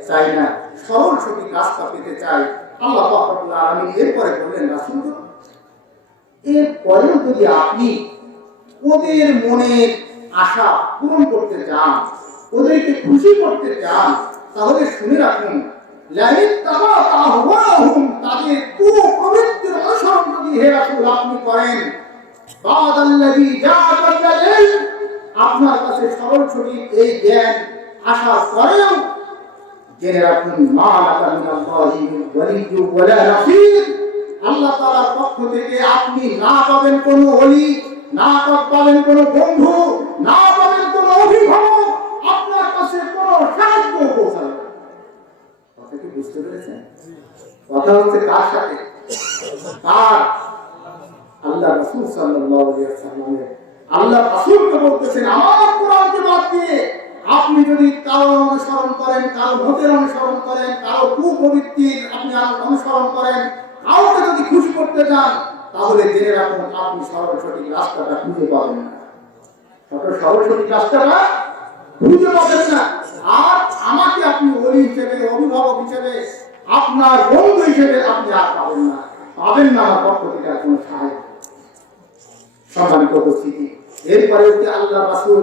চাই না, সরল সঠিক রাস্তা পেতে চাই। আল্লাহ পাক রব্বুল আলামিন এরপরে বললেন, রাসূল এরপরেও যদি আপনি ওদের মনের আশা পূরণ করতে চান, ওদেরকে খুশি করতে চান, তাহলে শুনে রাখুন, লাইন তাবাতাহুম, তাদের কুপ্রবৃত্তির অনুসরণ যদি হে রাসূল আপনি করেন, বাদাল্লাযী জাআকাল ইলম, আপনার কাছে সরল সঠিক এই জ্ঞান আসার পরেও জেনে রাখুন, মা লাকা মিনাল্লাহি মিন ওয়ালিয়্যিন ওয়ালা নাসীর, আল্লাহ তাআলার পক্ষ থেকে আপনি না পাবেন কোনো ওলি, না পাবেন কোনো বন্ধু, না পাবেন কোনো অভিভাবক, আপনার কাছে কোনো সাহায্য পৌঁছাবে না। কথা কি বুঝতে পেরেছেন? কথা হচ্ছে কার সাথে? কার? আল্লাহ রাসূল সাল্লাল্লাহু আলাইহি ওয়াসাল্লামের। আল্লাহ রাসূলকে বলতেছেন, আমার কোরআনকে বাদ দিয়ে আপনি যদি কারো অনুসরণ করেন, কারো ভোটের অনুসরণ করেন, কারো কুপ্রবৃত্তির আপনি অনুসরণ করেন, কাউকে যদি খুশি করতে চান, তাহলে জেনে রাখুন আপনি সরল সঠিক রাস্তাটা খুঁজে পাবেন না। সরল সঠিক রাস্তাটা খুঁজে পাবেন না। আর আমাকে আপনি ওলি হিসেবে, অভিভাবক হিসেবে, আপনার বন্ধু হিসেবে আপনি আর পাবেন না। পাবেন না আমার পক্ষ থেকে আর কোনো সাহায্য। সম্মানিত উপস্থিতি, এরপরে কি আল্লাহ রাসূল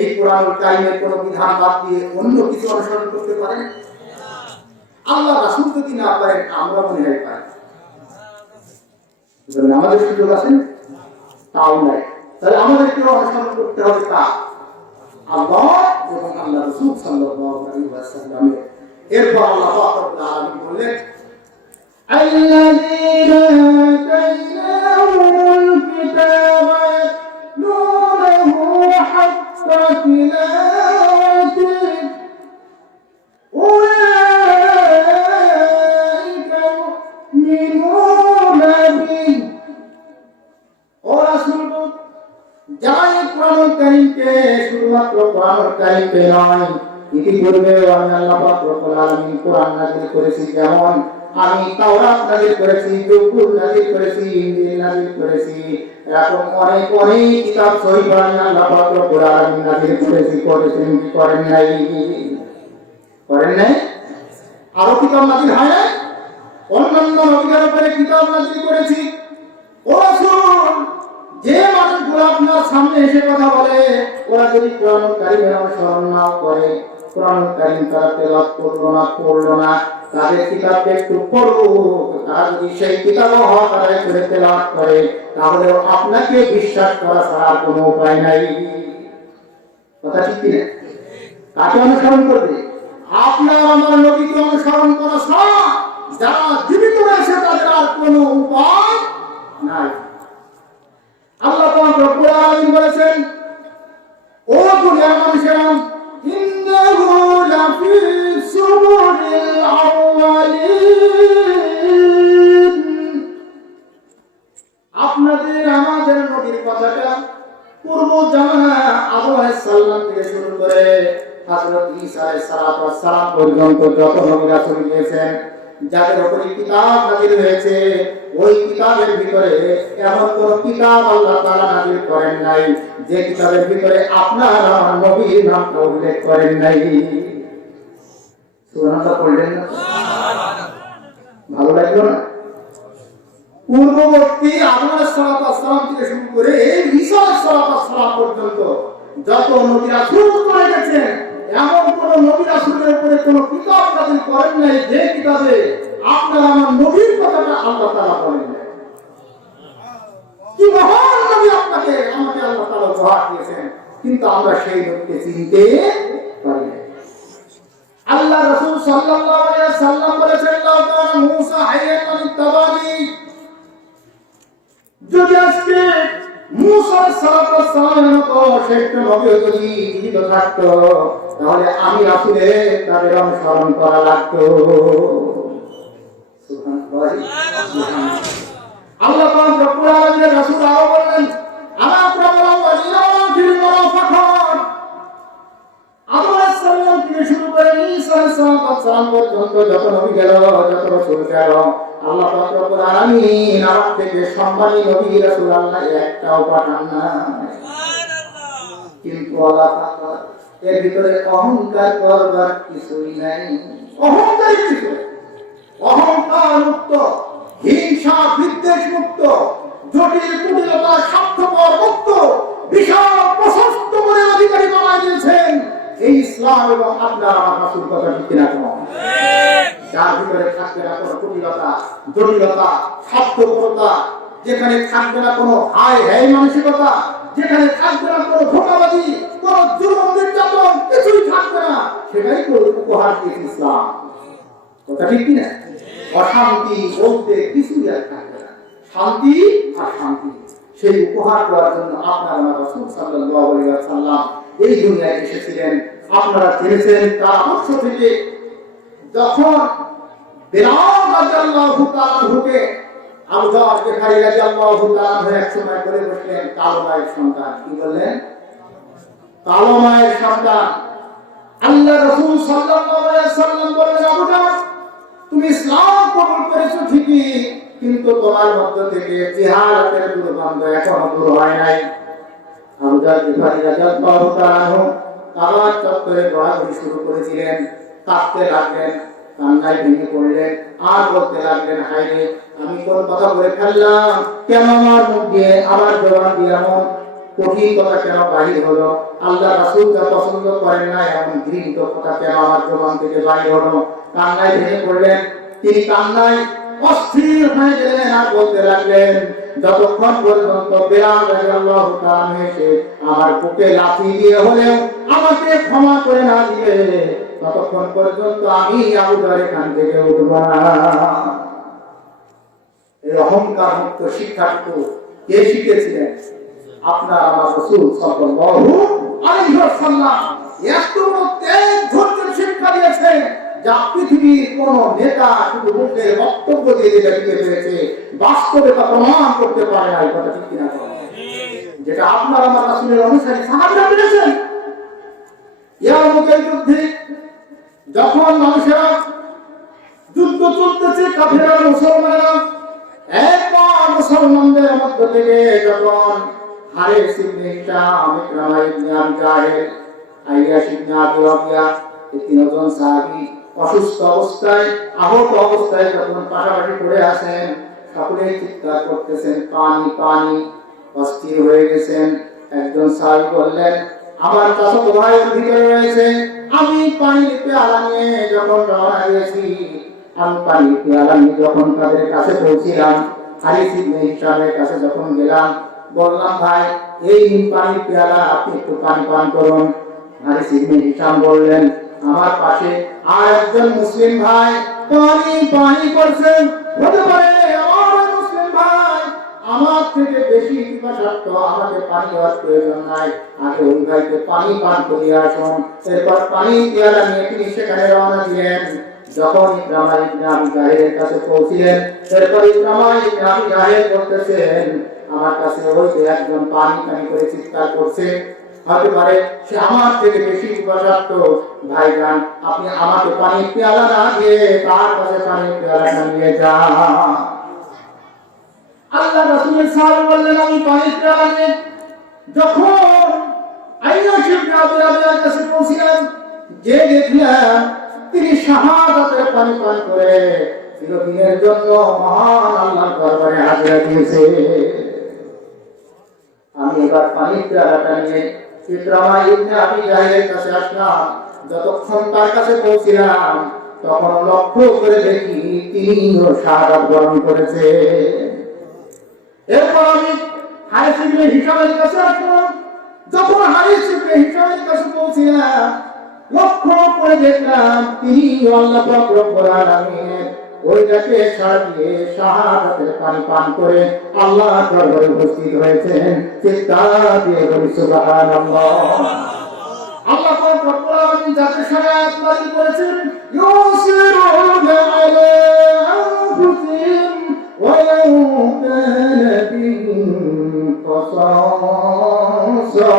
এই কোরআনুল কারীমের কোন বিধান বাদ দিয়ে অন্য কিছু অনুসরণ করতে পারেন? আল্লাহ রাসূল যদি না পারেন, আমরা মনে হয় পারি। আমাদের সুযোগ আছে? তাও নাই। তাহলে আমাদেরকে অনুসরণ করতে হবে তা আল্লাহ এবং আল্লাহ রাসূল সাল্লাল্লাহু আলাইহি ওয়াসাল্লামের। এরপর আল্লাহ পাক রব্বুল আলামিন বললেন, الذين آتيناهم الكتاب يتلونه حق تلاوته أولئك يؤمنون به। और रसूल যারা কোরআনুল কারীমকে শুধুমাত্র কোরআনুল কারীমকে নয়, ইতিপূর্বে আমি আল্লাহ পাক রব্বুল আলামিন কোরআন নাযিল করেছি, যেমন আমি তাওরাত নাযিল করেছি, জবুর নাযিল করেছি, ইনজিল নাযিল করেছি, এরকম অনেক অনেক কিতাব সহিহ আমি আল্লাহ পাক রব্বুল আলামিন নাযিল করেছি। করেছেন কি করেন নাই? করেন নাই? আরো কিতাব নাযিল হয় না? অন্যান্য নবীদের উপরে কিতাব নাযিল করেছি। ও রাসূল, যে মানুষগুলো আপনার সামনে এসে কথা বলে, ওরা যদি কোরআনুল কারীমের অনুসরণ না করে, কোরআনুল কারীম তারা তেলাওয়াত করলো না, তাদের কিতাবকে একটু পড়ো, তারা যদি সেই কিতাবও হক আদায় করে তেলাওয়াত করে, তাহলে আপনাকে বিশ্বাস করা ছাড়া কোনো উপায় নাই। কথা ঠিক কি না? কাকে অনুসরণ করবে? আপনার আমার নবীকে অনুসরণ করা ছাড়া যারা জীবিত রয়েছে তাদের আর কোনো উপায় নাই। আল্লাহ পাক রব্বুল আলামিন বলেছেন, ও দুনিয়ার মানুষেরা, ইন্নাহু লাফি সুবুরিল আউয়ালিন। আপনাদের আমাদের নবীর কথাটা পূর্ব জামানা আদম আলাইহিস সালাম থেকে শুরু করে হযরত ঈসা আলাইহিস সালাম পর্যন্ত যত নবী রাসূল গিয়েছেন, যাদের উপরে কিতাব নাযিল হয়েছে, ওই কিতাবের ভিতরে এমন কোন কিতাব আল্লাহ তাআলা নাযিল করেন নাই যে কিতাবের ভিতরে আপনার আমার নবীর নামটা উল্লেখ করেন নাই। সুবহানাল্লাহ বললেন না? ভালো লাগলো না? পূর্ববর্তী আদম আলাইহিস সালাম থেকে শুরু করে ঈসা আলাইহিস সালাম পর্যন্ত যত নবী রাসূল চলে গেছেন, এমন কোন নবী রাসূলের উপরে কোন কিতাব নাযিল করেন নাই যে কিতাবে আপনার আমার নবীর কথাটা আল্লাহ তাআলা বলেন নাই। কি মহান নবী আপনাকে আমাকে আল্লাহ তাআলা উপহার দিয়েছেন, কিন্তু আমরা সেই নবীকে চিনতে পারি না। আল্লাহ রাসূল সাল্লাল্লাহু আলাইহি ওয়াসাল্লাম বলেছেন, লাউ কানা মূসা হাইয়ান লাত্তাবানি। যদি আজকে মূসা আলাইহিস সালামের মতো শ্রেষ্ঠ নবী যদি জীবিত থাকতো, তাহলে আমি রাসূলের তাদের অনুসরণ করা লাগতো। সুবহানাল্লাহ। আল্লাহ পাক রব্বুল আলামিন রাসূল আরো বললেন, আলা আকরামুল ওয়াজিনা ওয়া ফিল মুরাফাকাত। আদম আলাইহিস সালাম থেকে শুরু করে ঈসা আলাইহিস সালাম পর্যন্ত যত নবী গেল, যত রাসূল গেল, আল্লাহ পাক রব্বুল আলামিন আমার থেকে সম্মানী নবী রাসূল আল্লাহ একটাও পাঠান না। সুবহানাল্লাহ। কিন্তু আল্লাহ পাক এর ভিতরে অহংকার করবার কিছুই নাই। অহংকার কিছু, অহংকার মুক্ত, হিংসা বিদ্বেষ মুক্ত, জটিল কুটিলতা স্বার্থপর মুক্ত, বিশাল প্রশস্ত মনের অধিকারী বানাই দিয়েছেন এই ইসলাম এবং আপনার আমার রাসূল। কথা ঠিক কিনা? যার ভিতরে থাকবে না কোনো কুটিলতা, জটিলতা, স্বার্থপরতা, যেখানে থাকবে না কোনো হায় হ্যায় মানসিকতা, যেখানে থাকবে না কোনো ধোঁকাবাজি, কোনো জুলুম নির্যাতন, কিছুই থাকবে না, সেটাই তো উপহার দিয়েছে ইসলাম। কথা ঠিক কিনা? অশান্তি বলতে কিছুই আর থাকবে না, শান্তি আর শান্তি। সেই উপহার দেওয়ার জন্য আপনার আমার রাসূল সাল্লাল্লাহু আলাইহি ওয়াসাল্লাম এই দুনিয়ায় এসেছিলেন। আপনারা জেনেছেন তার আদর্শ থেকে যখন বেলাল রাদিয়াল্লাহু তাআলা হুকে আবু যর গিফারী রাদিয়াল্লাহু তাআলা এক সময় করে বসলেন, কালো মায়ের সন্তান। কি বললেন? কালো মায়ের সন্তান। আল্লাহ রাসূল সাল্লাল্লাহু আলাইহি ওয়াসাল্লাম বললেন, আবু যর, তুমি ইসলাম কবুল করেছো ঠিকই, কিন্তু তোমার মধ্য থেকে জিহাদের দুর্গন্ধ এখনো দূর হয় নাই। আবু যার গিফারী রাদিয়াল্লাহু তাআলা আনহু কাবার চত্বরে ঘোরাঘুরি শুরু করেছিলেন, কাঁদতে লাগলেন, কান্নায় ভেঙে পড়লেন, আর বলতে লাগলেন, হায়রে আমি কোন কথা বলে ফেললাম, কেন আমার মুখ দিয়ে আমার জবান দিয়ে এমন কঠিন কথা কেন বাহির হলো, আল্লাহ রাসূল যা পছন্দ করেন না এমন ঘৃণিত কথা কেন আমার জবান থেকে বাহির হলো। কান্নায় ভেঙে পড়লেন, তিনি কান্নায় অস্থির হয়ে গেলেন আর বলতে লাগলেন, যতক্ষণ পর্যন্ত বেলাল রাদিয়াল্লাহু তাআলা এসে আমার বুকে লাথি দিয়ে হলেও আমাকে ক্ষমা করে না দিবে, ততক্ষণ পর্যন্ত আমি আবু যার এখান থেকে উঠব না। এই অহংকার মুক্ত শিক্ষাটুকু কে শিখেছিলেন? আপনার আমার রাসূল সাল্লাল্লাহু আলাইহি ওয়াসাল্লাম এত ত্যাগ ধৈর্যের শিক্ষা দিয়েছেন যা পৃথিবীর কোন নেতা শুধু মুখে বক্তব্য দিয়ে দিতে পেরেছে, বাস্তবে তা প্রমাণ করতে পারে না। এই কথা ঠিক কিনা? যেটা আপনার আমার রাসূলের অনুসারী সাহাবীরা পেরেছেন। ইয়ারমুকের যুদ্ধে যখন মানুষেরা যুদ্ধ চলতেছে, কাফেররা মুসলমানেরা একবার মুসলমানদের মধ্য থেকে যখন হারিস ইবনে হিশাম, ইকরামা ইবনে আবি জাহেল, আইয়াস ইবনে আবি রাবিয়া এই তিনজন সাহাবী অসুস্থ অবস্থায়, আহত অবস্থায় যখন পাশাপাশি পড়ে আছেন, সকলেই চিৎকার করতেছেন, পানি পানি, অস্থির হয়ে গেছেন। একজন সাহাবী বললেন, আমার চাচাতো ভাই ভিতরে রয়েছে, আমি পানির পেয়ালা নিয়ে যখন রওনা দিয়েছি, আমি পানির পেয়ালা নিয়ে যখন তাদের কাছে পৌঁছিলাম, হারিস ইবনে হিশামের কাছে যখন গেলাম, বললাম, ভাই এই পানির পেয়ালা, আপনি একটু পানি পান করুন। হারিস ইবনে হিশাম বললেন, আমার পাশে আর একজন মুসলিম ভাই পানি পানি করছেন, হতে পারে আমার মুসলিম ভাই আমার থেকে বেশি পিপাসার্থ, আমাকে পানি দেওয়ার প্রয়োজন নাই, আগে ওই ভাইকে পানি পান করিয়ে আসুন। এরপর পানি পেয়ালা নিয়ে তিনি সেখানে রওনা দিলেন। যখন ইকরামা ইবনে আবি জাহেলের কাছে পৌঁছলেন, এরপর ইকরামা ইবনে আবি জাহেল বলতেছেন, আমার কাছে ওই যে একজন পানি পানি করে চিৎকার করছে, হতে পারে সে আমার থেকে বেশি পিপাসার্থ, ভাইজান আপনি আমাকে পানির পেয়ালা না দিয়ে তার কাছে পানির পেয়ালাটা নিয়ে যান। আল্লাহ রাসূলের সাহাবী বললেন, আমি পানির পেয়ালা নিয়ে যখন আইয়াস ইবনে আবি রাবিয়ার কাছে পৌঁছলাম, যে দেখলাম তিনি শাহাদাতের পানি পান করে চিরদিনের জন্য মহান আল্লাহর দরবারে হাজিরা দিয়েছে। আমি এবার পানির পেয়ালাটা নিয়ে ইকরামা ইবনে আবি জাহেলের কাছে আসলাম। যতক্ষণ তার কাছে পৌঁছলাম, তখন লক্ষ্য করে দেখি তিনিও শাহাদাত বরণ করেছে। এরপর আমি হারিস ইবনে হিশামের কাছে আসলাম। যখন হারিস ইবনে হিশামের কাছে পৌঁছলাম, লক্ষ্য করে দেখলাম তিনি আল্লাহ পাক রব্বুল আলামিনের ওইটাকে সাজিয়ে শাহাদাতের পানি পান করে আল্লাহর দরবারে উপস্থিত হয়েছেন। চিৎকার দিয়ে বলি সুবহানাল্লাহ। আল্লাহ পাক রব্বুল আলামিন যাকে শাহাদাত দান করেছেন, ইউসিরুনা আলা আনফুসিহিম ওয়া লাউ কানা বিহিম খাসাসা।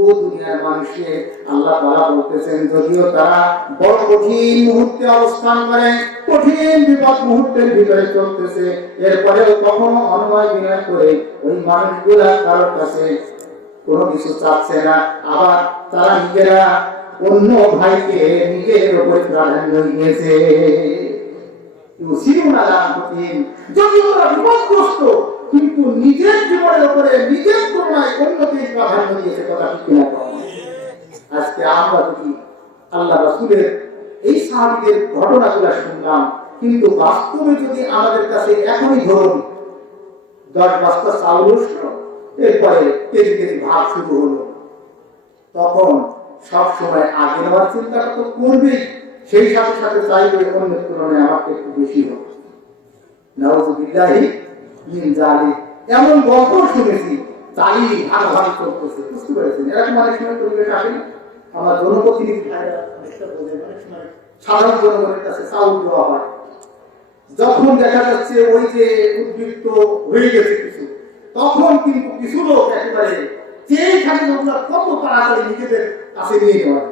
ও দুনিয়ার মানুষকে আল্লাহ তাআলা বলতেছেন, যদিও তারা বড় কঠিন মুহূর্তে অবস্থান করে, কঠিন বিপদ মুহূর্তের ভিতরে চলতেছে, এরপরেও কখনো অনুনয় বিনয় করে ওই মানুষগুলা কারোর কাছে কোনো কিছু চাচ্ছে না। আবার তারা নিজেরা অন্য ভাইকে নিজের উপরে প্রাধান্য দিয়েছে। যদিও তারা বিপদগ্রস্ত, কিন্তু নিজের জীবনের উপরে নিজের তুলনায় অন্যকে প্রাধান্য দিয়েছে। কথা ঠিক কিনা? আজকে আমরা যদি আল্লাহ রাসূলের এই সাহাবীদের ঘটনাগুলো শুনলাম, কিন্তু বাস্তবে যদি আমাদের কাছে এখনই ধরুন 10 বস্তা চাউল উঠল, এরপরে কেজি কেজি ভাত শুরু হলো, তখন সব সময় আগে নেওয়ার চিন্তাটা তো করবেই, সেই সাথে সাথে চাইবে অন্যের তুলনায় আমাকে একটু বেশি হোক। নাউযুবিল্লাহি মিন যালিক। এমন গল্প শুনেছি, চালি ভাগাভাগি করতেছে, বুঝতে পেরেছেন? এরকম অনেক সময় পরিবেশ আসে। আমার জনপ্রতিনিধি সাধারণ জনগণের কাছে চাউল দেওয়া হয়, যখন দেখা যাচ্ছে ওই যে উদ্বৃত্ত হয়ে গেছে কিছু, তখন কিন্তু কিছু লোক একেবারে যেখানে লোকরা কত তাড়াতাড়ি নিজেদের কাছে নিয়ে নেওয়া।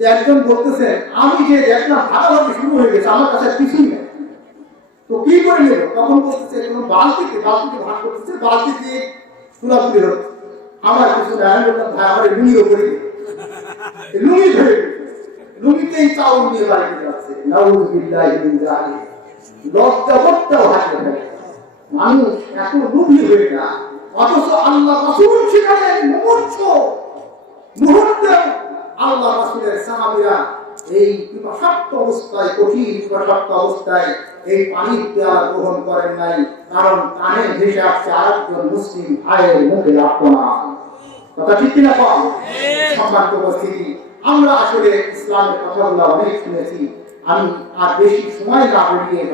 একজন বলতেছেন, আমি যে দেখলাম ভাগাভাগি শুরু হয়ে গেছে, আমার কাছে কিছুই নেই, তো কি করে নেব? তখন বলতেছে কোন বালতিতে ভাগ করতেছে, বালতি দিয়ে তুলাতুলি হচ্ছে। আমার কিছু না, আমি বললাম ভাই আমার লুঙ্গির উপরে লুঙ্গি ধরে লুঙ্গিতেই চাউল নিয়ে বাড়িতে যাচ্ছে। নাউযুবিল্লাহি মিন যালিক। লজ্জাবোধটাও হারিয়ে ফেলে মানুষ, এত লুঙ্গি হয়ে না। অথচ আল্লাহ রাসূল সেখানে মুহূর্তে আল্লাহ রাসূলের সাহাবীরা এই পিপাসার্ত অবস্থায়, কঠিন পিপাসার্ত অবস্থায় এই পানির পেয়ালা গ্রহণ করেন নাই, কারণ কানে ভেসে আসছে আরেকজন মুসলিম ভাইয়ের মুখে আর্তনাদ। কথা ঠিক কিনা কম? সম্মানিত উপস্থিতি, আমরা আসলে ইসলামের কথাগুলো অনেক শুনেছি। আমি আর বেশি সময় না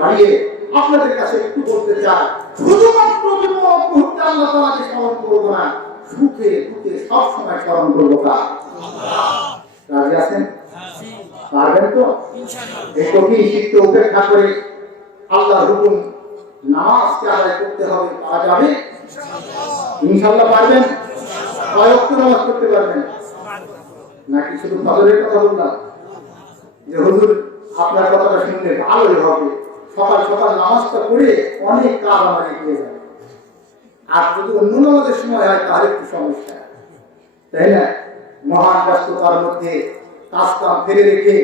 বাড়িয়ে আপনাদের কাছে একটু বলতে চাই, শুধুমাত্র বিপদ মুহূর্তে আল্লাহ তাআলাকে স্মরণ করবো না, সুখে দুঃখে সব সময় স্মরণ করবো কার? রাজি আছেন? পারবেন তো? এই কঠিন শীতকে উপেক্ষা করে আল্লাহর হুকুম নামাজকে আদায় করতে হবে, পারা যাবে ইনশাআল্লাহ? পারবেন? কয় ওয়াক্ত নামাজ পড়তে পারবেন? নাকি শুধু ফজরের কথা বললাম যে হুজুর আপনার কথাটা শুনলে ভালোই হবে, সকাল সকাল নামাজটা পড়ে অনেক কাজ আমার এগিয়ে যাবে। আর যদি অন্য নামাজের সময় হয় তাহলে একটু সমস্যা, তাই না? মহান ব্যস্ততার মধ্যে কাজ কাম ফেলে রেখে,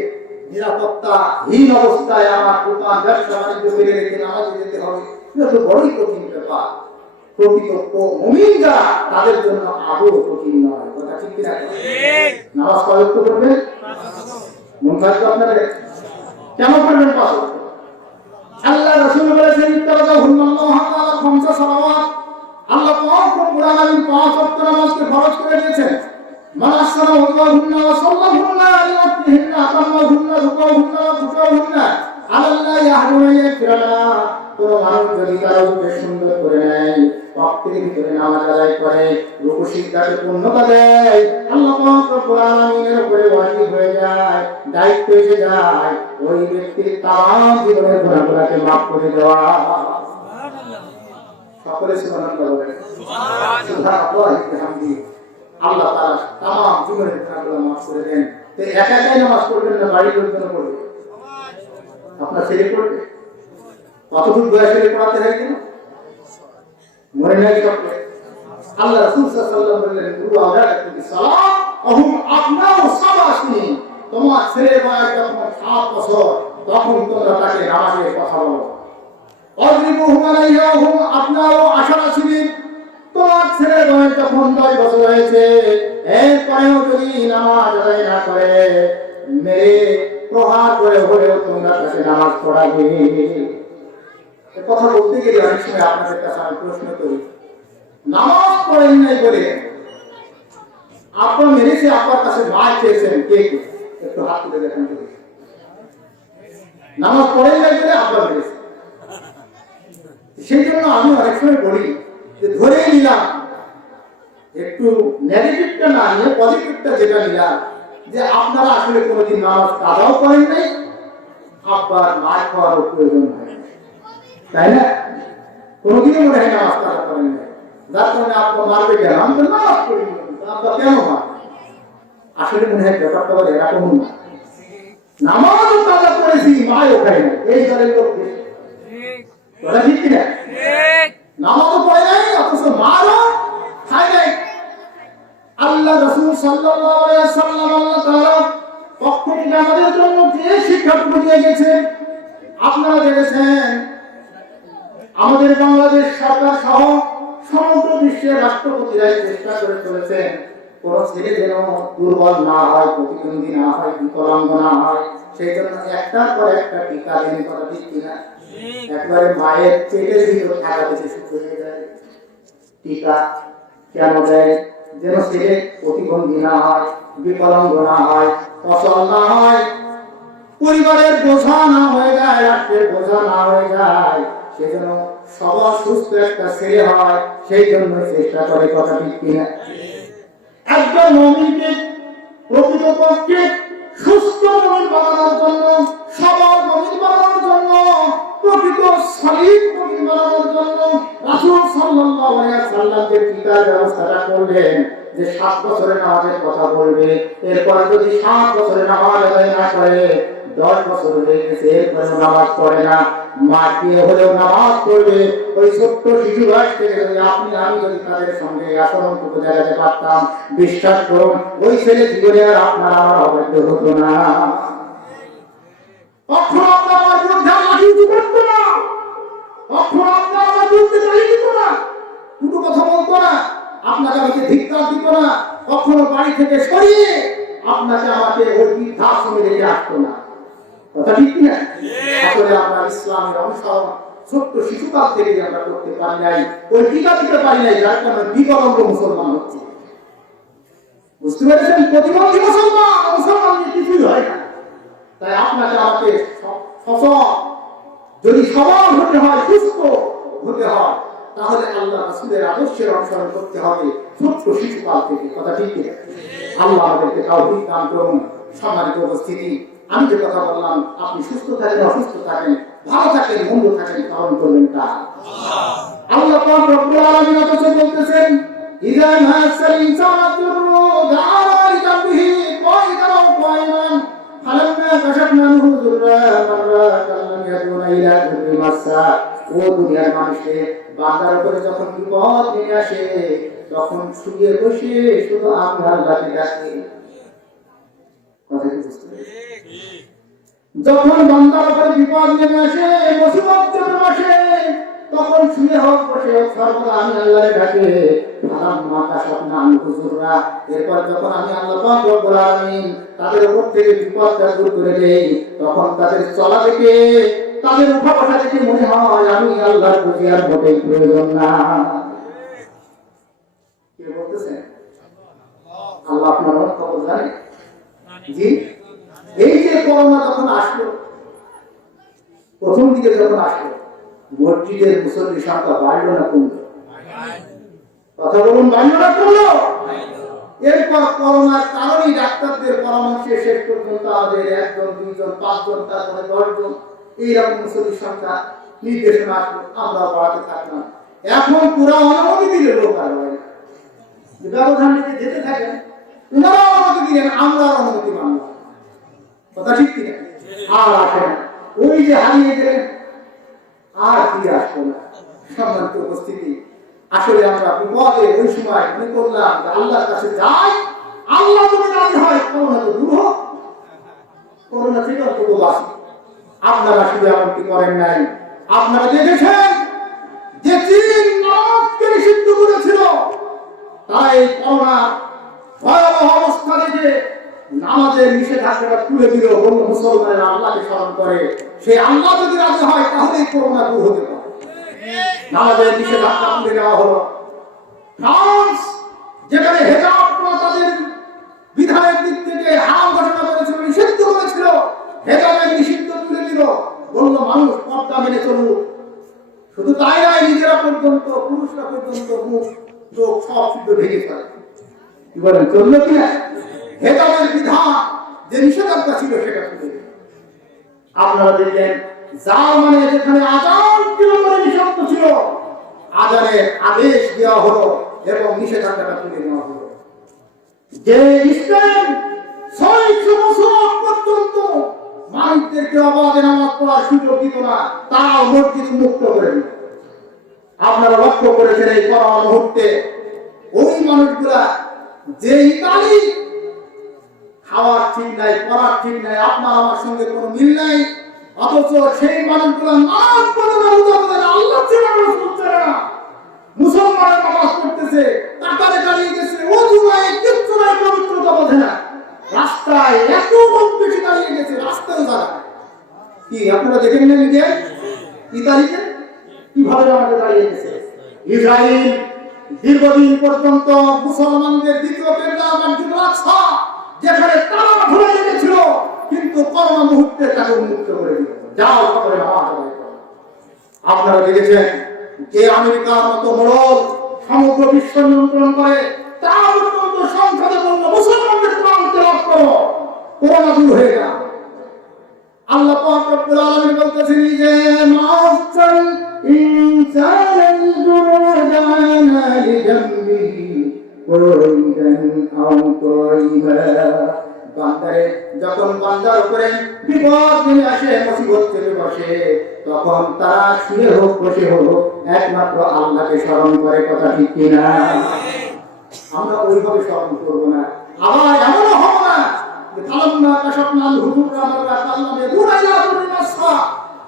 নিরাপত্তাহীন অবস্থায় আমার দোকান ব্যবসা বাণিজ্য ফেলে রেখে নামাজে যেতে হবে, এটা তো বড়ই কঠিন ব্যাপার। প্রকৃত মুমিন যারা তাদের জন্য আদৌ কঠিন নয়। কথা ঠিক কিনা? নামাজ কয় ওয়াক্ত পড়বেন? মন থাকবে আপনাদের? কেন পড়বেন 5 ওয়াক্ত? আল্লাহ রাসূল বলেছেন ইত্তাবাহুল্লাহ তাআলা 5 সালাওয়াত। আল্লাহ পাক রব্বুল আলামিন 5 ওয়াক্ত নামাজকে ফরজ করে দিয়েছেন। মান আসসালা ওয়াহুন্না ওয়া সাল্লাহুন্না আলা ওয়াক্তিহিন্না আতাম্মাহুন্না রুকুহুন্না ওয়া খুশুহুন্না আল্লাহ ইয়াহদুনা ইয়াগফিরানা। কোন মানুষ যদি তার রূপে সুন্দর করে নেয়, ওয়াক্তের ভিতরে নামাজ আদায় করে, রুকু সিজদাকে পূর্ণতা দেয়, আল্লাহ পাক রব্বুল আলামিনের উপরে ওয়াজিব হয়ে যায়, দায়িত্ব এসে যায় ওই ব্যক্তির তামাম জীবনের গুনাহগুলোকে মাফ করে দেওয়া। সুবহানাল্লাহ। সকলে সুবহানাল্লাহ বলেন। সুবহানাল্লাহ বিহামদি। আল্লাহ তাআলা তামাম জীবনের গুনাহগুলো মাফ করে দেন। তো একা একাই নামাজ পড়বেন না, বাড়ির লোকজন পড়বে? আপনার ছেলে পড়বে? কতটুকু বয়সে পড়াতে হয় কেন মনে নাই? সবকে আল্লাহ রাসূল সাল্লাল্লাহু আলাইহি ওয়াসাল্লাম বললেন, "গুরু আওলাদাকুম বিসসালাহ ওহুম আবনাউ সাবআ সিনিন।" তোমার ছেলে বয়স যখন 7 বছর, তখন তোমরা তাকে নামাজের কথা বলো। ওয়াজরিবুহুম আলাইহা ওহুম আবনাউ 10 সিনিন। তোমার ছেলে বয়স যখন 10 বছর হয়েছে, এরপরেও যদি নামাজ আদায় না করে, মেরে প্রহার করে হলেও তোমরা তাকে নামাজ পড়াবে। কথা বলতে গেলে অনেক সময় আপনাদের কাছে আমি প্রশ্ন করি, নামাজ পড়েন নাই বলে আপনার মেরেছে, আপনার কাছে মার খেয়েছেন কে কে? একটু হাত তুলে দেখেন তো। নামাজ পড়েন নাই বলে আপনার মেরেছে। সেই জন্য আমি অনেক সময় বলি যে ধরে নিলাম, একটু নেগেটিভটা না নিয়ে পজিটিভটা যেটা নিলাম, যে আপনারা আসলে কোনোদিন নামাজ কাজাও করেন নাই, আপনার মার খাওয়ারও প্রয়োজন হয় না, তাই না? কোনোদিনই মনে হয় নামাজ কাজা করেন নাই, যার কারণে আপনার মারবে কেন? আমি তো নামাজ পড়ি, আপনার কেন মার? আসলে মনে হয় ব্যাপারটা বলে এরকম না। নামাজও কাজা করেছি, মায়ও খাই না, এই দলের লোক বেশি। কথা ঠিক কিনা? নামাজও পড়ে নাই, অথচ মারও খায় নাই। আল্লাহ রাসূল সাল্লাল্লাহু আলাইহি ওয়াসাল্লাম আল্লাহ তাআলা পক্ষ থেকে আমাদের জন্য যে শিক্ষাটুকু দিয়ে গেছেন আপনারা দেখেছেন। আমাদের বাংলাদেশ সরকার সহ সমগ্র বিশ্বের রাষ্ট্রপতিরা চেষ্টা করে চলেছেন কোন ছেলে যেন দুর্বল না হয়, প্রতিবন্ধী না হয়, বিকলাঙ্গ না হয়, সেই জন্য একটার পর একটা টিকা দেন। কথা ঠিক কিনা? একবারে মায়ের পেটের ভিতর থাকা থেকে শুরু হয়ে যায়। টিকা কেন দেয়? যেন ছেলে প্রতিবন্ধী না হয়, বিকলাঙ্গ না হয়, অসল না হয়, পরিবারের বোঝা না হয়ে যায়, রাষ্ট্রের বোঝা না হয়ে যায়, সেজন্য সবার সুস্থ একটা ছেলে হয়, সেই জন্য চেষ্টা করে। কথা ঠিক কিনা? একজন মুমিনকে প্রকৃতপক্ষে সুস্থ মুমিন বানানোর জন্য, সবল মুমিন বানানোর জন্য, প্রকৃত সলিড মুমিন বানানোর জন্য রাসূল সাল্লাল্লাহু আলাইহি ওয়াসাল্লাম যে টিকার ব্যবস্থাটা করলেন, যে 7 বছরের নামাজের কথা বলবে, এরপর যদি 7 বছরের নামাজ আদায় না করে 10 বছর হয়ে গেছে, এরপরে নামাজ পড়ে না। মা কে হলেও নামাজ পড়বে। ওই ছোট্ট শিশু বয়স থেকে যদি আপনি আমি যদি তাদের সঙ্গে আচরণটুকু দেখাতে পারতাম, বিশ্বাস করুন ওই ছেলে জীবনে আর আপনার আমার অবৈধ হতো না। কখনো আপনার আমার বিরুদ্ধে লাঠি করতো না, কখনো আপনার আমার বিরুদ্ধে গালি দিত না, দুটো কথা বলতো না, আপনাকে আমাকে ধিক্কার দিত না, কখনো বাড়ি থেকে সরিয়ে আপনাকে আমাকে ওই বৃদ্ধাশ্রমে রেখে আসতো না। কথা ঠিক না? আসলে আমরা ইসলামের অনুসরণ ছোট্ট শিশুকাল থেকে আমরা করতে পারি নাই, ওই টিকা দিতে পারি নাই, যার কারণে বিকলাঙ্গ মুসলমান হচ্ছে। বুঝতে পেরেছেন? প্রতিবন্ধী মুসলমান, মুসলমান নিয়ে কিছুই হয় না। তাই আপনাকে আমাকে যদি সবল হতে হয়, সুস্থ হতে হয়, তাহলে আল্লাহ রাসূলের আদর্শের অনুসরণ করতে হবে ছোট্ট শিশুকাল থেকে। কথা ঠিক না? আল্লাহ আমাদেরকে তাওফিক দান করুন। সম্মানিত উপস্থিতি, আমি যে কথা বললাম, আপনি সুস্থ থাকেন, অসুস্থ থাকেন, ভালো থাকেন, মন্দ থাকেন, পালন করবেন তা আল্লাহ পাক রব্বুল আলামিন বলতেছেন, ইযা মাসাল ইনসানা দুররু দা'a লিরাব্বিহি কায়িদান ওয়া কায়মান ফালাম্মা কাশাফনা আনহু দুররা মাররা কাল্লাম ইয়াকুনা ইলা দুররি মাসা। ও দুনিয়ার মানুষে, বান্দার উপরে যখন বিপদ নিয়ে আসে, তখন শুয়ে বসে শুধু আমি আল্লাহকে ডাকে। কথা কি বুঝতে পেরেছেন? যখন বান্দার উপরে বিপদ নেমে আসে, মুসিবত চলে আসে, তখন শুয়ে হোক বসে হোক সর্বদা আমি আল্লাহকে ডাকে। ফালাম্মা কাশাফনা আনহু দুররা, এরপর যখন আমি আল্লাহ পাক রব্বুল আলামিন তাদের উপর থেকে বিপদটা দূর করে দেই, তখন তাদের চলা থেকে, তাদের উঠা বসা থেকে মনে হয় আমি আল্লাহর প্রতি আর মোটেই প্রয়োজন না। কে বলতেছেন? আল্লাহ আপনার খবর জানে। জি, এই যে করোনা যখন আসলো, প্রথম দিকে যখন আসলো, মসজিদের মুসল্লির সংখ্যা বাড়লো না কমলো? কথা বলুন, বাড়লো না কমলো? এরপর করোনার কারণে ডাক্তারদের পরামর্শে শেষ পর্যন্ত আমাদের 1 জন 2 জন 5 জন, তারপরে 10 জন, এইরকম মুসল্লির সংখ্যা নির্দেশনা আসলো, আমরা বাড়াতে থাকলাম। এখন পুরা অনুমতি দিলে লোক আর হয় না, ব্যবধান নিতে যেতে থাকেন, ওনারা অনুমতি দিলেন, আমরা অনুমতি মানলাম। কথা ঠিক কিনা? আর আসে না, ওই যে হারিয়ে গেলেন, আর ফিরে আসবো না। সম্মানিত উপস্থিতি, আসলে আমরা বিপদে ওই সময় মনে করলাম যে আল্লাহর কাছে যাই, আল্লাহ যদি রাজি হয় করোনা তো দূর হোক, করোনা থেকে অন্তত বাঁচি। আপনারা শুধু এমনটি করেন নাই, আপনারা দেখেছেন যে চীন নামাজকে নিষিদ্ধ করেছিল, তাই করোনা ভয়াবহ অবস্থা দেখে নামাজের নিষেধাজ্ঞাটা তুলে দিল, বলল মুসলমানেরা আল্লাহকে স্মরণ করে, সেই আল্লাহ যদি রাজি হয় তাহলেই করোনা দূর হতে পারে। নামাজের নিষেধাজ্ঞা তুলে নেওয়া হলো। ফ্রান্স, যেখানে হেজাব তাদের বিধানের দিক থেকে হারাম ঘোষণা করেছিল, নিষিদ্ধ করেছিল, হেজাবের নিষিদ্ধ তুলে দিল, বলল মানুষ পর্দা মেনে চলুক। শুধু তাই নয়, নিজেরা পর্যন্ত, পুরুষরা পর্যন্ত মুখ চোখ সব শুদ্ধ ঢেকে ফেলে। কি বলেন, চললো কিনা? হেজাবের বিধান যে নিষেধাজ্ঞা ছিল সেটা তুলে দিল। আপনারা দেখলেন জার্মানি, যেখানে আজান কিলোমিটার নিষিদ্ধ ছিল, আজানের আদেশ দেওয়া হলো এবং নিষেধাজ্ঞাটা তুলে নেওয়া হলো। যে ইসলাম 600 বছর পর্যন্ত মানুষদেরকে অবাধে নামাজ পড়ার সুযোগ দিত না, তারাও মসজিদ মুক্ত করে দিল। আপনারা লক্ষ্য করেছেন এই করোনা মুহূর্তে ওই মানুষগুলা যে ইতালি, খাওয়ার ঠিক নাই, পড়ার ঠিক নাই, আপনার আমার সঙ্গে কোনো মিল নাই, অথচ সেই মানুষগুলা নামাজ পড়ে না, আল্লাহ ছেড়ে না, মুসলমানের নামাজ পড়তেছে, কাতারে দাঁড়িয়ে গেছে, ওযু নাই, কিচ্ছু নাই, পবিত্রতা বোঝে না, রাস্তায় এত লোক বেশি দাঁড়িয়ে গেছে, রাস্তায় যারা কি আপনারা দেখেন না নিজে ইতালিতে কিভাবে আমাদের দাঁড়িয়ে গেছে। ইসরায়েল দীর্ঘদিন পর্যন্ত মুসলমানদের দ্বিতীয় কেন্দ্র মসজিদুল আকসা, যেখানে তালা ধরে রেখেছিল, কিন্তু করোনা মুহূর্তে তাকে উন্মুক্ত করে দিল, যাও সকলে নামাজ আদায় করো। আপনারা দেখেছেন যে আমেরিকার মতো মোড়ল সমগ্র বিশ্ব নিয়ন্ত্রণ করে, তার পর্যন্ত সংসদে বলল মুসলমানদের কোরআন তেলাওয়াত করো, করোনা দূর হয়ে গেল। আল্লাহ পাক রব্বুল আলামিন বলতেছেন যে মাসাল ইনসানাল জুরদানা লিজামবিহি কুরাইদান আও কুরাইবা, বান্দারে যখন বান্দার উপরে বিপদ নিয়ে আসে, মুসিবত চেপে বসে, তখন তারা শুয়ে হোক বসে হোক একমাত্র আল্লাহকে স্মরণ করে, কথা ঠিক কিনা? আমরা ওইভাবে স্মরণ করবো না। আবার এমনও হবো না যে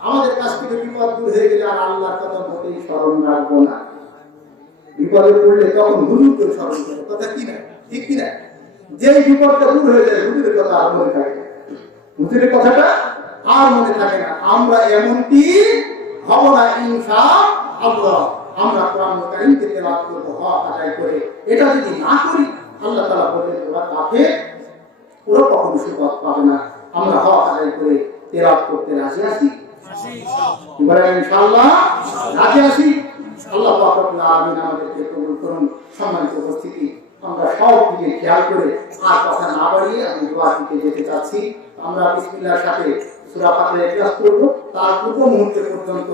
আমাদের কাছ থেকে বিপদ দূর হয়ে গেলে আর আল্লাহর কথা মোটেই স্মরণ রাখবো না। বিপদে পড়লে তখন হুজুরকে স্মরণ করবো, কথা কি না? ঠিক কিনা? যে বিপদটা দূর হয়ে যায় হুজুরের কথা আর মনে থাকে না, হুজুরের কথাটা আর মনে থাকে না। আমরা এমনটি হব না ইনশাআল্লাহ। আমরা কোরআন কারীমকে তেলাওয়াত করব হক আদায় করে। এটা যদি না করি আল্লাহ তাআলা বলেন ওরা কাফের, ওরা কখনো সুপথ পাবে না। আমরা হক আদায় করে তেলাওয়াত করতে রাজি আছি? ইনশাআল্লাহ রাজি আছি। আল্লাহ পাক রব্বুল আলামিন আমাদেরকে কবুল করুন। সম্মানিত উপস্থিতি, আমরা সব দিকে খেয়াল করে আর কথা না বাড়িয়ে আমি দোয়া দিতে যেতে চাচ্ছি। আমরা বিসমিল্লাহর সাথে সূরা ফাতিহা ক্লাস করব, তার পূর্ব মুহূর্ত পর্যন্ত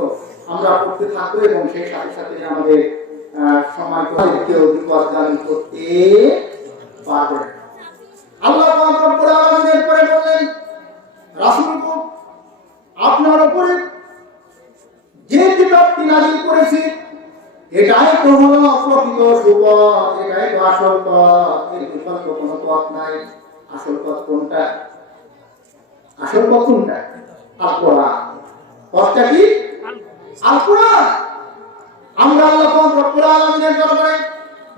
আমরা পড়তে থাকবো এবং সেই সাথে সাথে আমাদের সম্মানিতদেরকেও বিপদগামী করতে পারবে। আল্লাহ পাক রব্বুল আলামিন এরপরে বললেন, রাসূলকে আপনার উপরে যে কিতাবটি নাযিল করেছি এটাই তো হলো প্রকৃত সুপথ, এটাই তো আসল পথ, এর বিকল্প কোনো পথ নাই। আসল পথ কোনটা? আসল পথ কোনটা? আল কোরআন। পথটা কি? আল কোরআন। আমরা আল্লাহ পাক রব্বুল আলামিনের দরবারে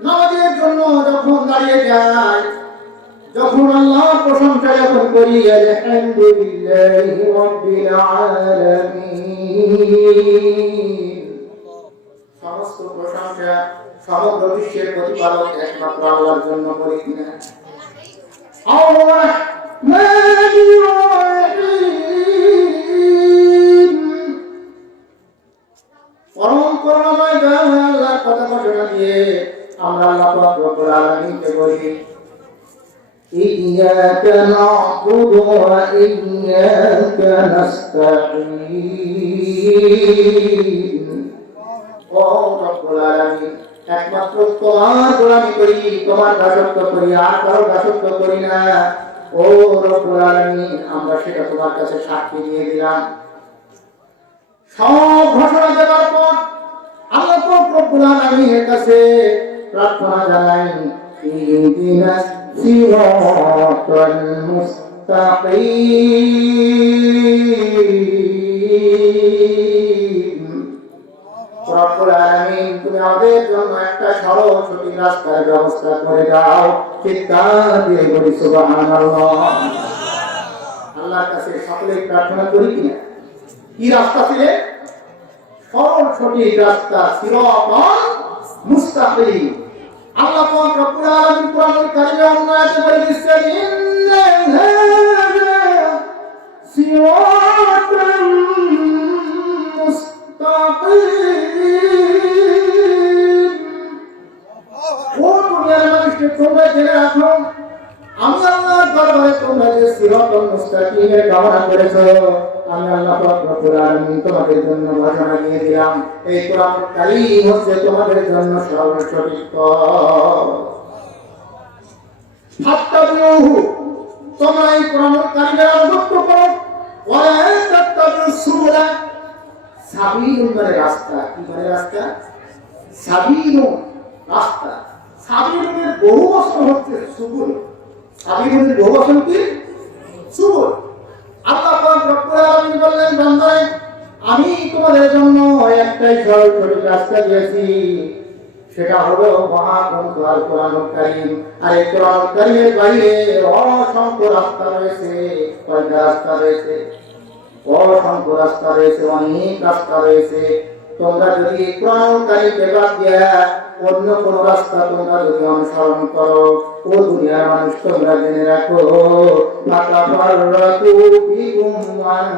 নামাজের জন্য যখন দাঁড়িয়ে যাই, যখন আল্লাহর প্রশংসা যখন করি, আলহামদুলিল্লাহি রাব্বিল আলামিন, সমস্ত প্রশংসা সমগ্র বিশ্বের প্রতিপালক একমাত্র আল্লাহর জন্য করি কিনা? পরম করুণাময় দয়াময় আল্লাহর কথা ঘোষণা দিয়ে আমরা আল্লাহ পাক রব্বুল আলামিনকে বলি, ইয়্যাকা না'বুদু ওয়া ইয়্যাকা নাস্তাঈন। ও রব্বুল আলামিন, একমাত্র তোমার গোলামি করি, তোমার দাসত্ব করি, আর কারো দাসত্ব করি না। ও রব্বুল আলামিন, আমরা সেটা তোমার কাছে সাক্ষী দিয়ে দিলাম। সব ঘোষণা দেওয়ার পর আল্লাহ পাক রব্বুল আলামিনের কাছে প্রার্থনা জানাই, ইহদিনাস সিরাতাল মুস্তাকিম। রব্বুল আলামিন, তুমি আমাদের জন্য একটা সরল সঠিক রাস্তার ব্যবস্থা করে দাও। চিৎকার দিয়ে বলি সুবহানাল্লাহ। আল্লাহর কাছে সকলেই প্রার্থনা করি কিনা? কি রাস্তা ছিলে? সরল সঠিক রাস্তা, সিরাতাল মুস্তাকিম। আল্লাহ পাক রব্বুল আলামিন কোরআনুল কারীমে অন্য আয়াতে বলে দিচ্ছেন, ইন্না হাযা সিরাতাল মুস্তাকিম। ও দুনিয়ার মানুষকে তোমরা জেনে রাখো, আমি আল্লাহর দরবারে তোমরা যে সিরাতাল মুস্তাকিমের কামনা করেছো, আমি আল্লাহ পাক রব্বুল আলামিন তোমাদের জন্য ঘোষণা দিয়ে দিলাম, এই কোরআনুল কারীম হচ্ছে তোমাদের জন্য সরল সঠিক পথ। ফাত্তাবিউহু, তোমরা এই কোরআনুল কারীমের অনুগত্য করো। ওয়ালা তাত্তাবিউস সুবুলা, সাবিলুন মানে রাস্তা। কি মানে রাস্তা? সাবিলুন রাস্তা। সাবিলুনের বহু বচন হচ্ছে সুবুল। সাবিলুনের বহু বচন কি? সুবুল। আল্লাহ পাক রব্বুল আলামিন বললেন, বান্দারে আমি তোমাদের জন্য একটাই সরল সঠিক রাস্তা দিয়েছি, সেটা হলো মহাগ্রন্থ আল কোরআনুল কারীম। আর এই কোরআনুল কারীমের বাইরে অসংখ্য রাস্তা রয়েছে। কয়টা রাস্তা রয়েছে? অসংখ্য রাস্তা রয়েছে, অনেক রাস্তা রয়েছে। তোমরা যদি কোরআনুল কারীমকে বাদ দিয়া অন্য কোন রাস্তা তোমরা যদি অনুসরণ করো, ও দুনিয়ার মানুষ তোমরা জেনে রাখো, লাতাফাররাকু বিকুম আন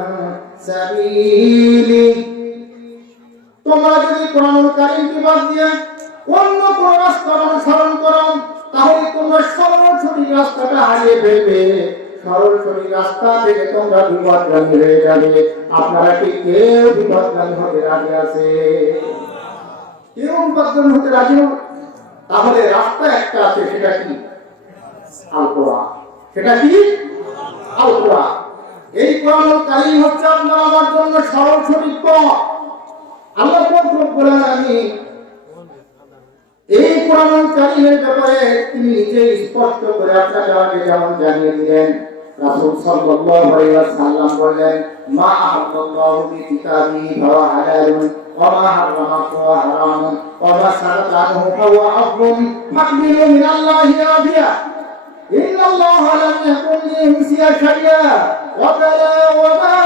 সাবিলি, তোমরা যদি কোরআনুল কারীমকে বাদ দিয়া অন্য কোন রাস্তা অনুসরণ করো, তাহলে তোমরা সরল সঠিক রাস্তাটা হারিয়ে ফেলবে। সরল সঠিক রাস্তা থেকে তোমরা বিপদগামী হয়ে যাবে। আপনারা কি কেউ বিপদগামী হতে রাজি আছে? কেউ বিপদগামী হতে রাজি নয়। তাহলে রাস্তা একটা আছে, সেটা কি? আল কোরআন। সেটা কি? আল কোরআন। এই কোরআনুল কারীম হচ্ছে আপনার আমার জন্য সরল সঠিক পথ। আল্লাহ রব্বুল আলামিন এই কোরআনুল কারীমের ব্যাপারে তিনি নিজেই স্পষ্ট করে আপনাকে আমাকে যেমন জানিয়ে দিলেন, রাসূল সাল্লাল্লাহু আলাইহি ওয়াসাল্লাম বললেন, মা আহাল্লাল্লাহু বি কিতাবিহি ফাওয়া হালালুন ওয়া মা হারামা ফাওয়া হারামুন ওয়া মা সাকাতা আনহু ফাওয়া আফদুন ফাকবিলু মিনাল্লাহি আফিয়া ইন্নাল্লাহা লাম ইয়াকুন লিয়ুহসিয়া শাইআ ওয়া বালা ওয়া মা